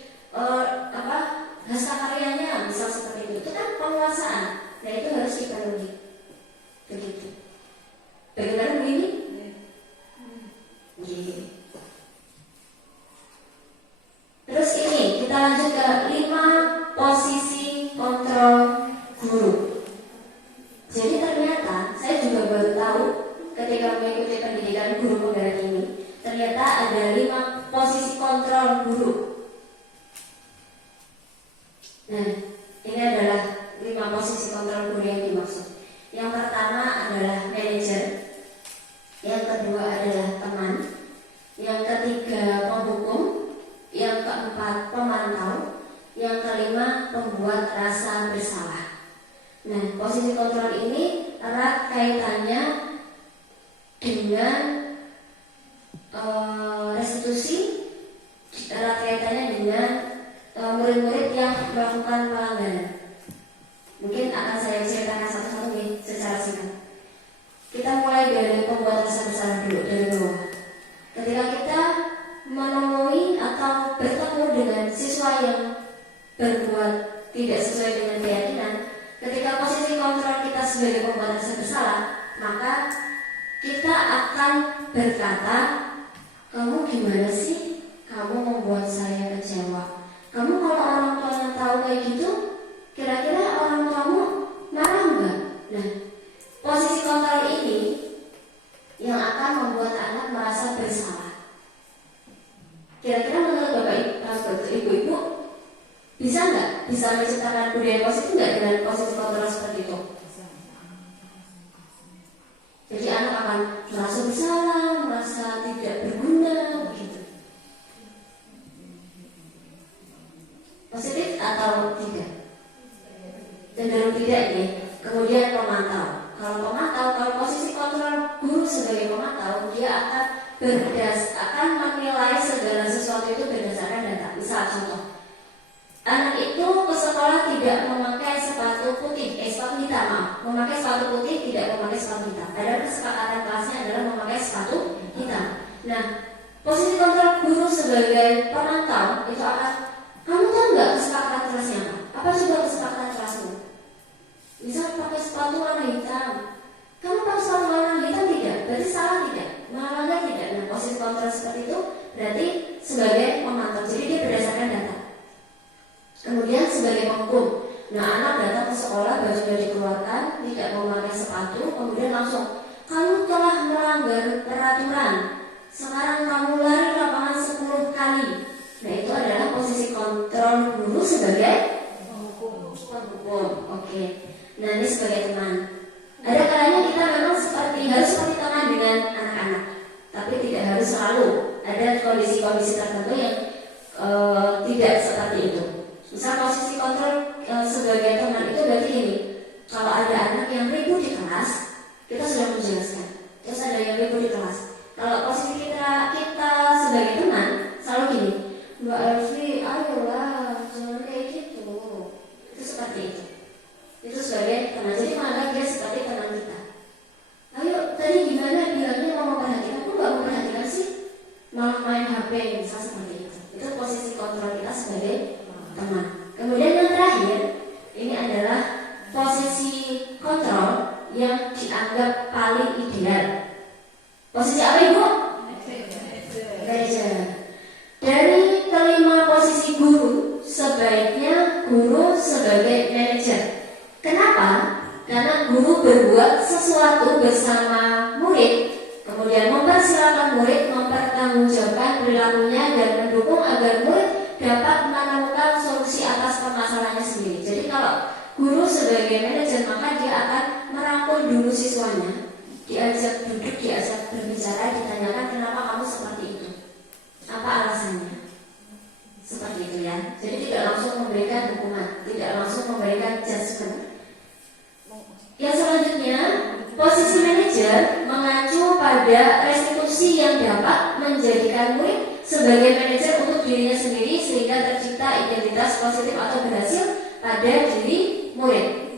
hastakaryanya, misal seperti itu kan penguasaan. Nah itu harus dipenuhi. Begitu. Bagaimana Bu ini? Terus ini kita lanjut ke 5 posisi kontrol guru. Jadi ternyata saya juga baru tahu ketika mengikuti pendidikan guru penggerak ini, ternyata ada 5 posisi kontrol guru. Nah, ini adalah 5 posisi kontrol guru yang dimaksud. Yang pertama adalah manajer, yang kedua adalah teman, yang ketiga penghukum, yang keempat pemantau, yang kelima pembuat rasa bersalah. Nah, posisi kontrol ini erat kaitannya dengan restitusi, erat kaitannya dengan murid-murid yang melakukan pelanggaran. Mungkin akan saya ceritakan satu-satu nih secara singkat. Kita mulai dari pembuat rasa bersalah dulu, dari bawah. Ketika kita menemui atau bertemu dengan siswa yang berbuat tidak sesuai dengan keyakinan, ketika posisi kontrol kita sebagai pembuat rasa bersalah, maka kita akan berkata, kamu gimana sih? Kamu membuat saya kecewa. Kamu kalau orang tuanya tahu kayak gitu, kira-kira orang tuamu marah enggak? Nah, posisi kontrol ini yang akan membuat anak merasa bersalah. Kira-kira menurut Bapak Ibu, bisa enggak? Bisa menciptakan budaya positif enggak dengan posisi kontrol seperti itu? Jadi anak akan merasa bersalah, merasa tidak berguna, begitu. Positif atau tidak? Cenderung tidak ya. Kemudian pemantau. Kalau posisi kontrol guru sebagai pemantau, dia akan menilai segala sesuatu itu berdasarkan data. Misal contoh, anak itu ke sekolah tidak memakai sepatu putih, sepatu hitam, memakai sepatu putih, tidak memakai sepatu hitam. Padahal kesepakatan kelasnya adalah memakai sepatu hitam. Nah, posisi kontrol guru sebagai pemantau itu akan, kamu tahu nggak kesepakatan kelasnya apa? Apa coba kesepakatan kelasmu? Misal pakai sepatu warna hitam, kamu pakai sepatu warna hitam tidak? Berarti salah tidak? Melanggar tidak? Nah, posisi kontrol seperti itu berarti sebagai pemantau. Jadi dia berdasarkan data. Kemudian sebagai penghukum. Nah, anak datang ke sekolah, baju sudah dikeluarkan, tidak memakai sepatu, kemudian langsung, kamu telah melanggar peraturan. Sekarang kamu lari lapangan 10 kali. Nah, itu adalah posisi kontrol guru sebagai penghukum. Oke. Nah, ini sebagai teman. Ada kalanya kita memang harus seperti teman dengan anak-anak, tapi tidak harus selalu. Ada kondisi-kondisi tertentu yang tidak seperti itu. Misal posisi kontrol sebagai teman itu berarti ini, kalau ada anak yang ribut di kelas, kita sudah menjelaskan. Terus ada yang ribut di kelas. Kalau posisi kita sebagai teman selalu gini, Mbak Elvi, ayolah, jangan kayak gitu. Itu seperti itu. Itu sebagai teman. Jadi menganggap dia seperti teman kita. Ayo, tadi gimana bilangnya mau memperhatikan? Aku nggak memperhatikan sih, malah main HP, misal seperti itu. berbuat sesuatu bersama murid, kemudian mempersilahkan murid mempertanggungjawabkan perilakunya dan mendukung agar murid dapat menemukan solusi atas permasalahannya sendiri. Jadi kalau guru sebagai manajer, maka dia akan merangkul dulu siswanya, diajak duduk, diajak berbicara, ditanyakan kenapa kamu seperti itu, apa alasannya, seperti itu ya. Jadi tidak langsung memberikan hukuman, tidak langsung memberikan judgement. Yang selanjutnya, posisi manajer mengacu pada restitusi yang dapat menjadikan murid sebagai manajer untuk dirinya sendiri sehingga tercipta identitas positif atau berhasil pada diri murid.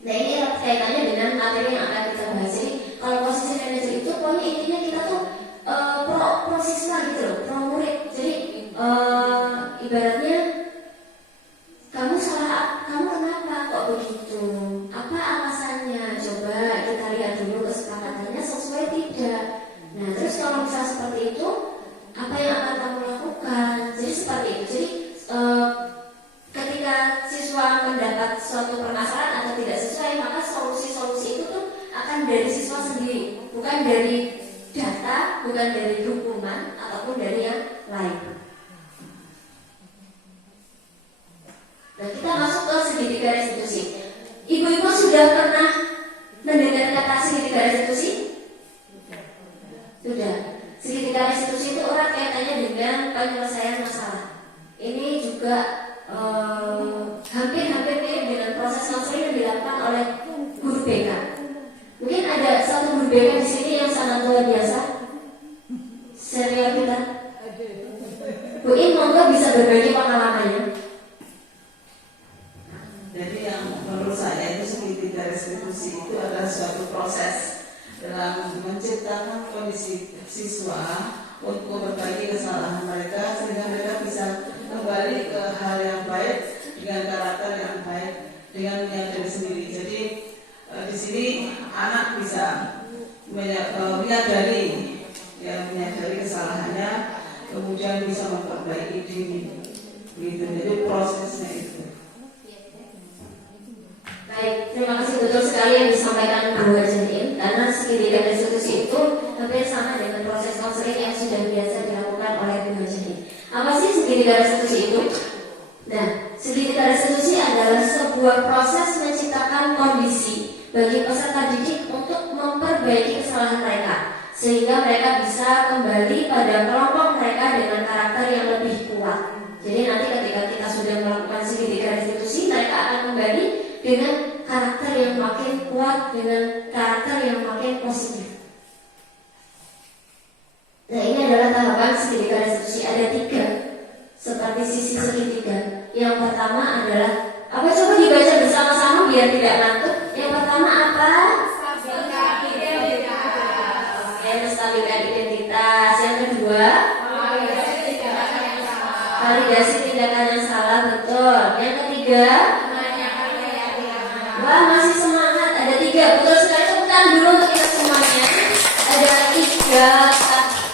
Nah, ini kaitannya dengan materi yang akan kita bahas. Jadi kalau posisi manajer itu pokoknya intinya kita tuh pro siswa gitu loh, pro murid. Jadi ibaratnya kamu salah, kamu kenapa kok begitu? Apa alasannya? Coba kita lihat dulu kesepakatannya sesuai tidak. Nah, terus kalau misalnya seperti itu, apa yang akan kamu lakukan? Jadi seperti itu. Jadi ketika siswa mendapat suatu permasalahan atau tidak sesuai, maka solusi-solusi itu tuh akan dari siswa sendiri, bukan dari data, bukan dari hukuman ataupun dari yang lain. Nah, kita masuk ke segitiga restitusi. Ibu-ibu sudah pernah mendengar kata segitiga restitusi? Sudah. Segitiga restitusi itu erat kaitannya dengan penyelesaian masalah. Ini juga hampir-hampir mirip dengan proses konseling yang dilakukan oleh guru BK. Mungkin ada satu guru BK di sini yang sangat luar biasa. Senior kita. Bu In, monggo bisa berbagi pengalamannya. Jadi yang menurut saya itu segitiga restitusi itu adalah suatu proses dalam menciptakan kondisi siswa untuk berbagi kesalahan mereka sehingga mereka bisa kembali ke hal yang baik dengan karakter yang baik, dengan menyadari sendiri. Jadi di sini anak bisa menyadari kesalahannya, kemudian bisa memperbaiki diri. Gitu. Jadi prosesnya itu. Baik, terima kasih, betul sekali yang disampaikan Bu Hajanin, karena segitiga restitusi itu hampir sama dengan proses konseling yang sudah biasa dilakukan oleh Bu Hajanin. Apa sih segitiga restitusi itu? Nah, segitiga restitusi adalah sebuah proses menciptakan kondisi bagi peserta didik untuk memperbaiki kesalahan mereka, sehingga mereka bisa kembali pada kelompok mereka dengan karakter yang lebih kuat. Jadi nanti ketika kita sudah melakukan segitiga restitusi, mereka akan kembali dengan karakter yang makin kuat, dengan karakter yang makin positif. Nah, ini adalah tahapan segitiga restitusi. Ada 3 seperti sisi segitiga. Yang pertama adalah apa? Coba dibaca bersama-sama biar tidak ngantuk. Yang pertama apa? Menstabilkan identitas. Oke, menstabilkan identitas. Yang kedua, validasi tindakan yang salah. Betul. Yang ketiga, wah, masih semangat. Ada 3, betul sekali. Tepukan dulu untuk kita semuanya. Ada 3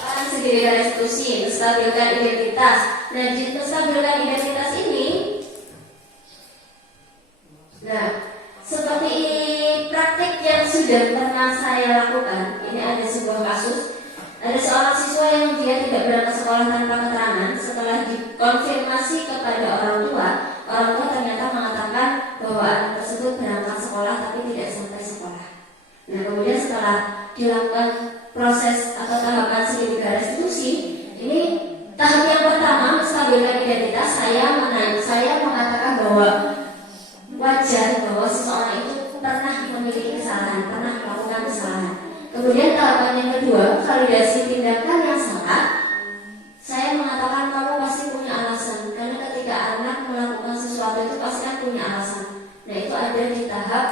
tahapan segitiga restitusi. Menstabilkan identitas. Nah, di menstabilkan identitas ini, nah, seperti praktik yang sudah pernah saya lakukan. Ini ada sebuah kasus. Ada seorang siswa yang dia tidak berangkat sekolah tanpa keterangan. Setelah dikonfirmasi kepada orang tua ternyata mengatakan bahwa anak tersebut berangkat sekolah tapi tidak sampai sekolah. Nah, kemudian setelah dilakukan proses atau tahapan segitiga restitusi, ini tahap yang pertama menstabilkan identitas. Saya mengatakan bahwa wajar bahwa seseorang itu pernah memiliki kesalahan, pernah melakukan kesalahan. Kemudian tahapan yang kedua, validasi tindakan yang salah. Saya mengatakan kamu pasti punya alasan, karena ketika anak melakukan sesuatu itu pasti kan punya alasan. Nah, itu ada di tahap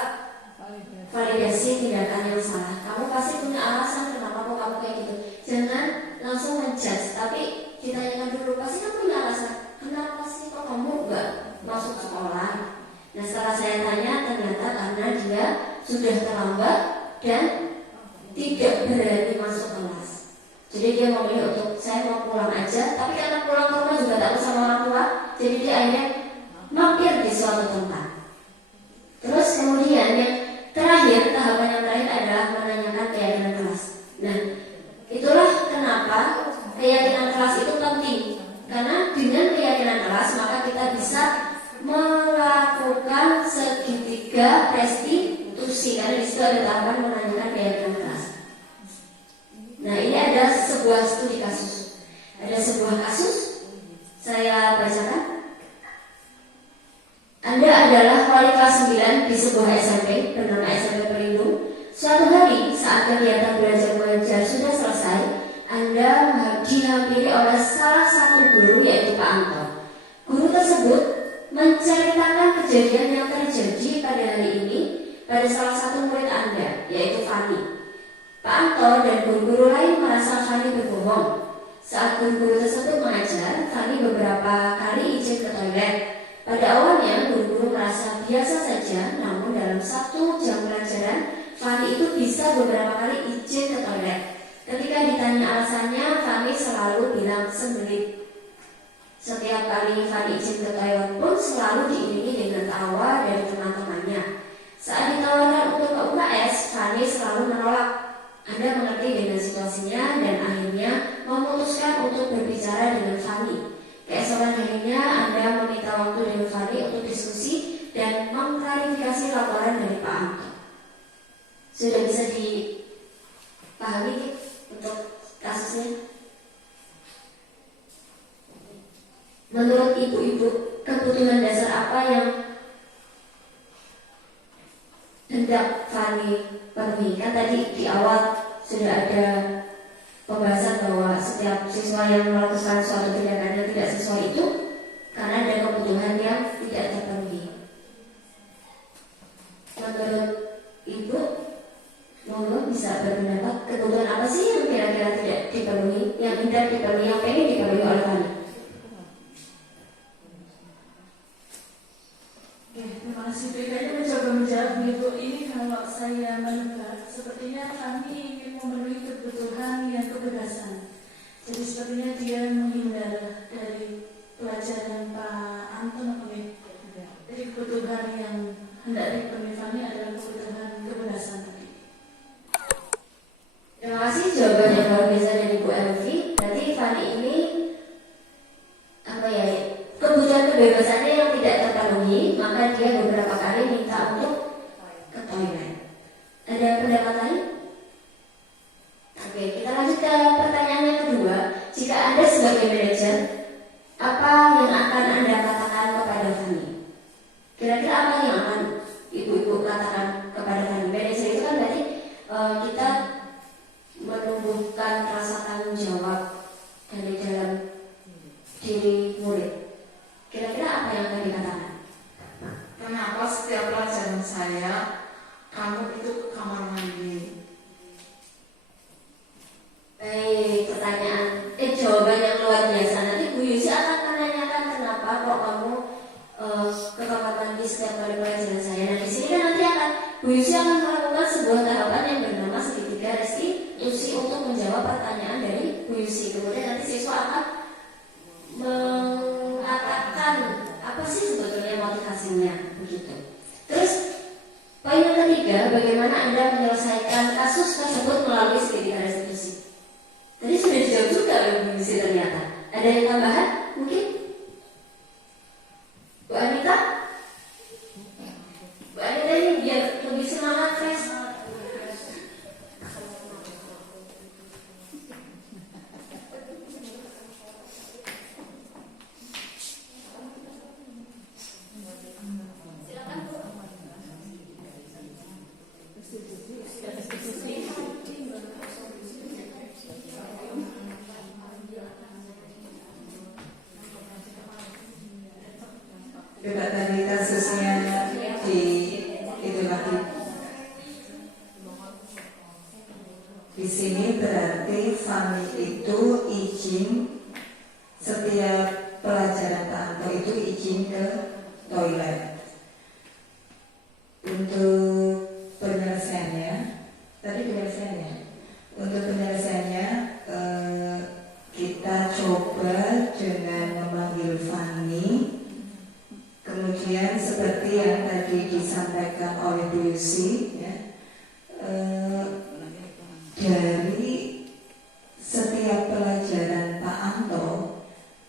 validasi tindakan yang salah. Kamu pasti punya alasan kenapa kok kamu kayak gitu. Jangan langsung ngejudge, tapi ditanyakan dulu, pasti kan punya alasan. Kenapa sih kok kamu nggak masuk sekolah? Nah, setelah saya tanya, ternyata karena dia sudah terlambat dan tidak berani masuk kelas. Jadi dia memilih untuk saya mau pulang aja, tapi karena pulang ke rumah juga takut sama orang tua, jadi dia akhirnya mampir di suatu tempat. Terus kemudian yang terakhir 3 restitusi, karena di situ ada tahapan menanyakan biaya keras. Nah, ini ada sebuah studi kasus. Ada sebuah kasus, saya bacakan. Anda adalah wali kelas 9 di sebuah SMP bernama SMP Pelindung. Suatu hari saat kegiatan belajar mengajar sudah selesai, Anda dihampiri oleh salah satu guru, yaitu Pak Anto. Guru tersebut menceritakan kejadian yang terjadi pada hari ini pada salah satu murid Anda, yaitu Fani. Pak Anto dan guru-guru lain merasa Fani berbohong. Saat guru-guru tersebut mengajar, Fani beberapa kali izin ke toilet. Pada awalnya, guru-guru merasa biasa saja, namun dalam 1 jam pelajaran, Fani itu bisa beberapa kali izin ke toilet. Ketika ditanya alasannya, Fani selalu bilang sembelit. Setiap kali Fani izin ke toilet pun selalu diiringi dengan tawa dari teman-temannya. Saat ditawarkan untuk ke UKS, Fani selalu menolak. Anda mengerti dengan situasinya dan akhirnya memutuskan untuk berbicara dengan Fani. Keesokan harinya Anda meminta waktu dengan Fani untuk diskusi dan mengklarifikasi laporan dari Pak Anto. Sudah bisa dipahami untuk kasusnya? Menurut ibu-ibu, kebutuhan dasar apa yang hendak Fani penuhi? Kan tadi di awal sudah ada pembahasan bahwa setiap siswa yang melakukan suatu tindakan yang tidak sesuai itu karena ada kebutuhan yang tidak terpenuhi. Menurut ibu, monggo bisa berpendapat kebutuhan apa sih yang kira-kira tidak dipenuhi, yang hendak dipenuhi, yang pengen dipenuhi oleh Fani? Terima kasih. Kayaknya mencoba menjawab Ibu ini. Kalau saya menebak, sepertinya kami ingin memenuhi kebutuhan yang kebebasan. Jadi sepertinya dia menghindar dari pelajaran Pak Anton. Jadi kebutuhan yang hendak dipenuhi Fani adalah kebutuhan kebebasan tadi. Terima kasih jawaban yang luar biasa dari Bu Elvi. Berarti Fani ini kebutuhan kebebasannya yang tidak terpenuhi, maka dia beberapa kali minta untuk ke toilet. Ada pendapat lain? Oke, kita lanjut ke pertanyaan yang kedua. Jika Anda sebagai manajer, apa yang akan Anda katakan kepada Fani? Kira-kira apa yang akan ibu-ibu katakan kepada Fani? Manajer itu kan berarti kita menumbuhkan rasa tanggung jawab dari dalam diri murid. Kira-kira apa yang akan dikatakan? Kenapa setiap pelajaran saya kamu itu ke kamar mandi? Baik, jawaban yang luar biasa. Nanti Bu Yusi akan menanyakan kenapa kok kamu ke kamar mandi setiap kali pelajaran saya. Nah, di sini kan nanti Bu Yusi akan melakukan sebuah tahapan yang bernama segitiga restitusi untuk menjawab pertanyaan dari Bu Yusi. Kemudian nanti siswa akan mengatakan apa sih sebetulnya motivasinya, begitu. Terus poin yang ketiga, bagaimana Anda menyelesaikan kasus tersebut melalui segitiga restitusi? Tadi sudah dijawab juga oleh Bu Yusi ternyata. Ada yang tambahan mungkin? Bu Anita? Bu Anita ini biar lebih semangat, fresh. Coba tadi kasusnya di itu lagi. Di sini berarti Fani itu izin setiap pelajaran Tanto itu izin ke toilet. Untuk penyelesaiannya, untuk penyelesaiannya kita coba dengan memanggil Fani. Kemudian seperti yang tadi disampaikan oleh Bu Yusi, ya, dari setiap pelajaran Pak Anto,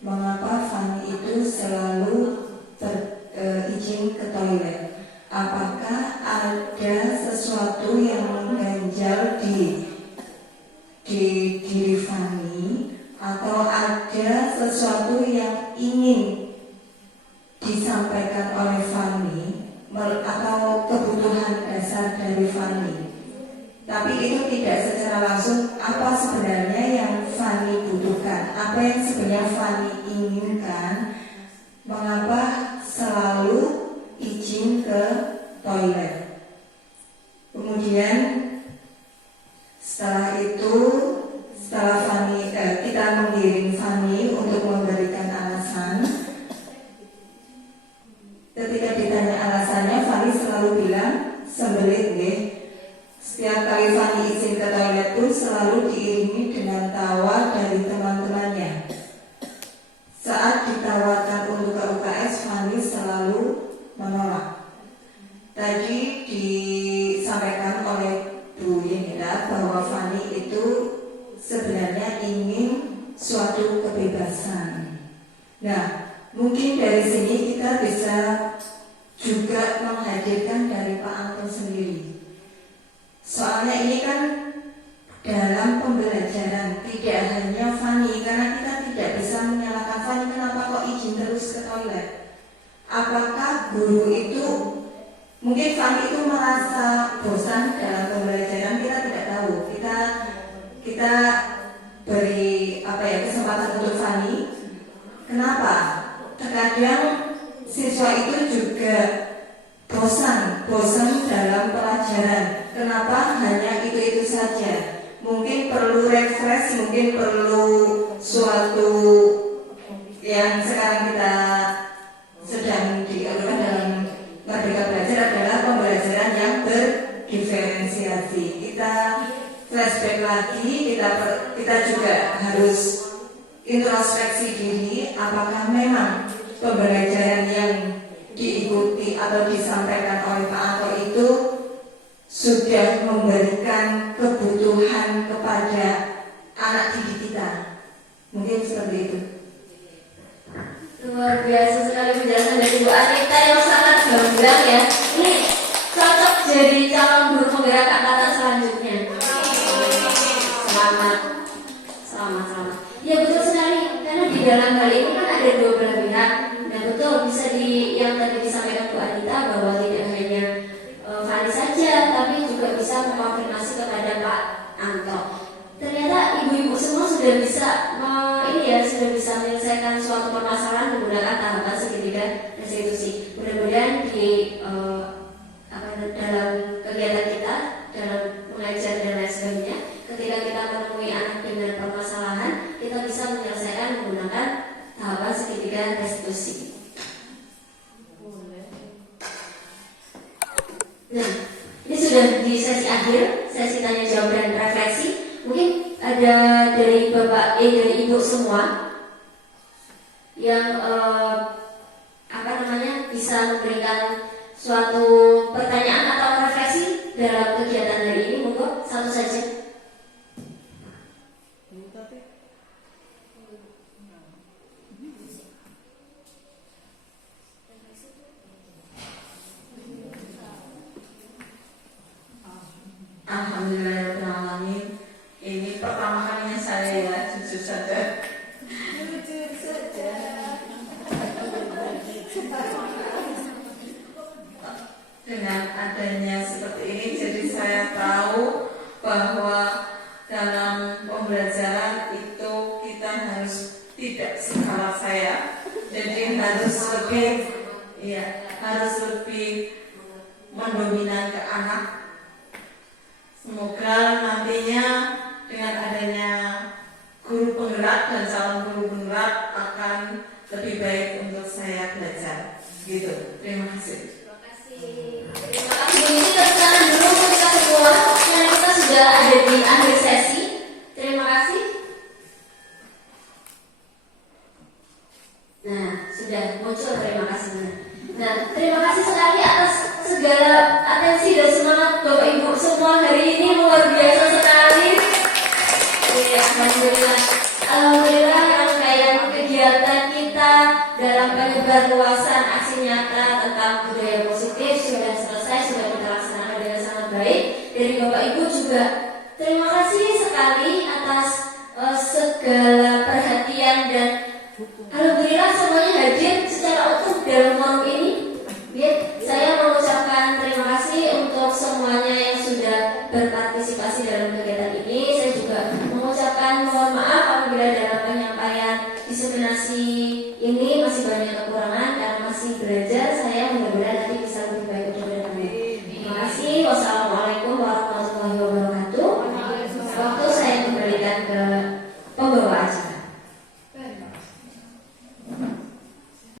mengapa Fani itu selalu izin selalu menolak. Tadi disampaikan oleh Bu Yunita bahwa Fani itu sebenarnya ingin suatu kebebasan. Nah, mungkin dari sini kita bisa juga menghadirkan dari Pak Anto sendiri. Soalnya ini kan dalam pembelajaran, tidak hanya Fani, karena kita tidak bisa menyalahkan Fani kenapa kok izin terus ke toilet. Apakah guru itu, mungkin Fani itu merasa bosan dalam pembelajaran, kita tidak tahu. Kita beri kesempatan untuk Fani. Kenapa? Terkadang siswa itu juga bosan dalam pelajaran. Kenapa hanya itu saja? Mungkin perlu refresh, mungkin perlu suatu yang sekarang kita sedang dilakukan dalam Merdeka Belajar adalah pembelajaran yang berdiferensiasi. Kita flashback lagi, kita juga harus introspeksi diri, apakah memang pembelajaran yang diikuti atau disampaikan oleh Pak Anto itu sudah memberikan kebutuhan kepada anak didik kita. Mungkin seperti itu. Luar biasa sekali penjelasan dari Bu Anita yang sangat gamblang ya. Ini cocok jadi calon guru penggerak angkatan selanjutnya. Selamat. Ya betul sekali, karena di dalam hal ini kan ada dua belah pihak. Nah betul, bisa yang tadi disampaikan Bu Anita bahwa tidak hanya Fani saja, tapi juga bisa mengkonfirmasi kepada Pak Anto. Ternyata ibu-ibu semua sudah bisa sudah bisa menyelesaikan suatu permasalahan menggunakan tahapan segitiga restitusi. Mudah-mudahan dalam kegiatan kita, dalam mengajar dan lain sebagainya, ketika kita menemui anak dengan permasalahan, kita bisa menyelesaikan menggunakan tahapan segitiga restitusi. Nah, ini sudah di sesi akhir, sesi tanya jawab dan refleksi. Mungkin ada dari dari ibu semua yang bisa memberikan suatu pertanyaan atau refleksi dalam kegiatan hari ini. Monggo satu saja. Alhamdulillahirrahmanirrahim. Ini pertama kalinya saya ya, jujur saja. Dengan adanya seperti ini, jadi saya tahu bahwa dalam pembelajaran itu kita harus tidak skala saya, jadi harus lebih mendominan ke anak. Semoga nantinya dengan adanya guru penggerak dan calon guru penggerak akan lebih baik untuk saya belajar. Gitu. Terima kasih. Terima kasih. Begitu terkenalan dulu untuk kita semua, karena kita sudah ada di akhir sesi. Terima kasih. Nah, sudah muncul terima kasih. Nah, terima kasih sekali atas segala atensi dan semangat Bapak Ibu semua hari ini, luar biasa sekali. Alhamdulillah. Alhamdulillah rangkaian kegiatan kita dalam penyebar luasan aksi nyata tentang budaya positif sudah selesai, sudah kita laksanakan dengan sangat baik. Dari Bapak Ibu juga terima kasih sekali atas segala perhatian dan alhamdulillah semuanya hadir secara utuh dalam forum ini. Saya mengucapkan terima kasih untuk semuanya yang sudah berpartisipasi dalam kegiatan ini. Saya juga mengucapkan mohon maaf apabila dalam penyampaian diseminasi ini masih banyak kekurangan karena masih belajar. Saya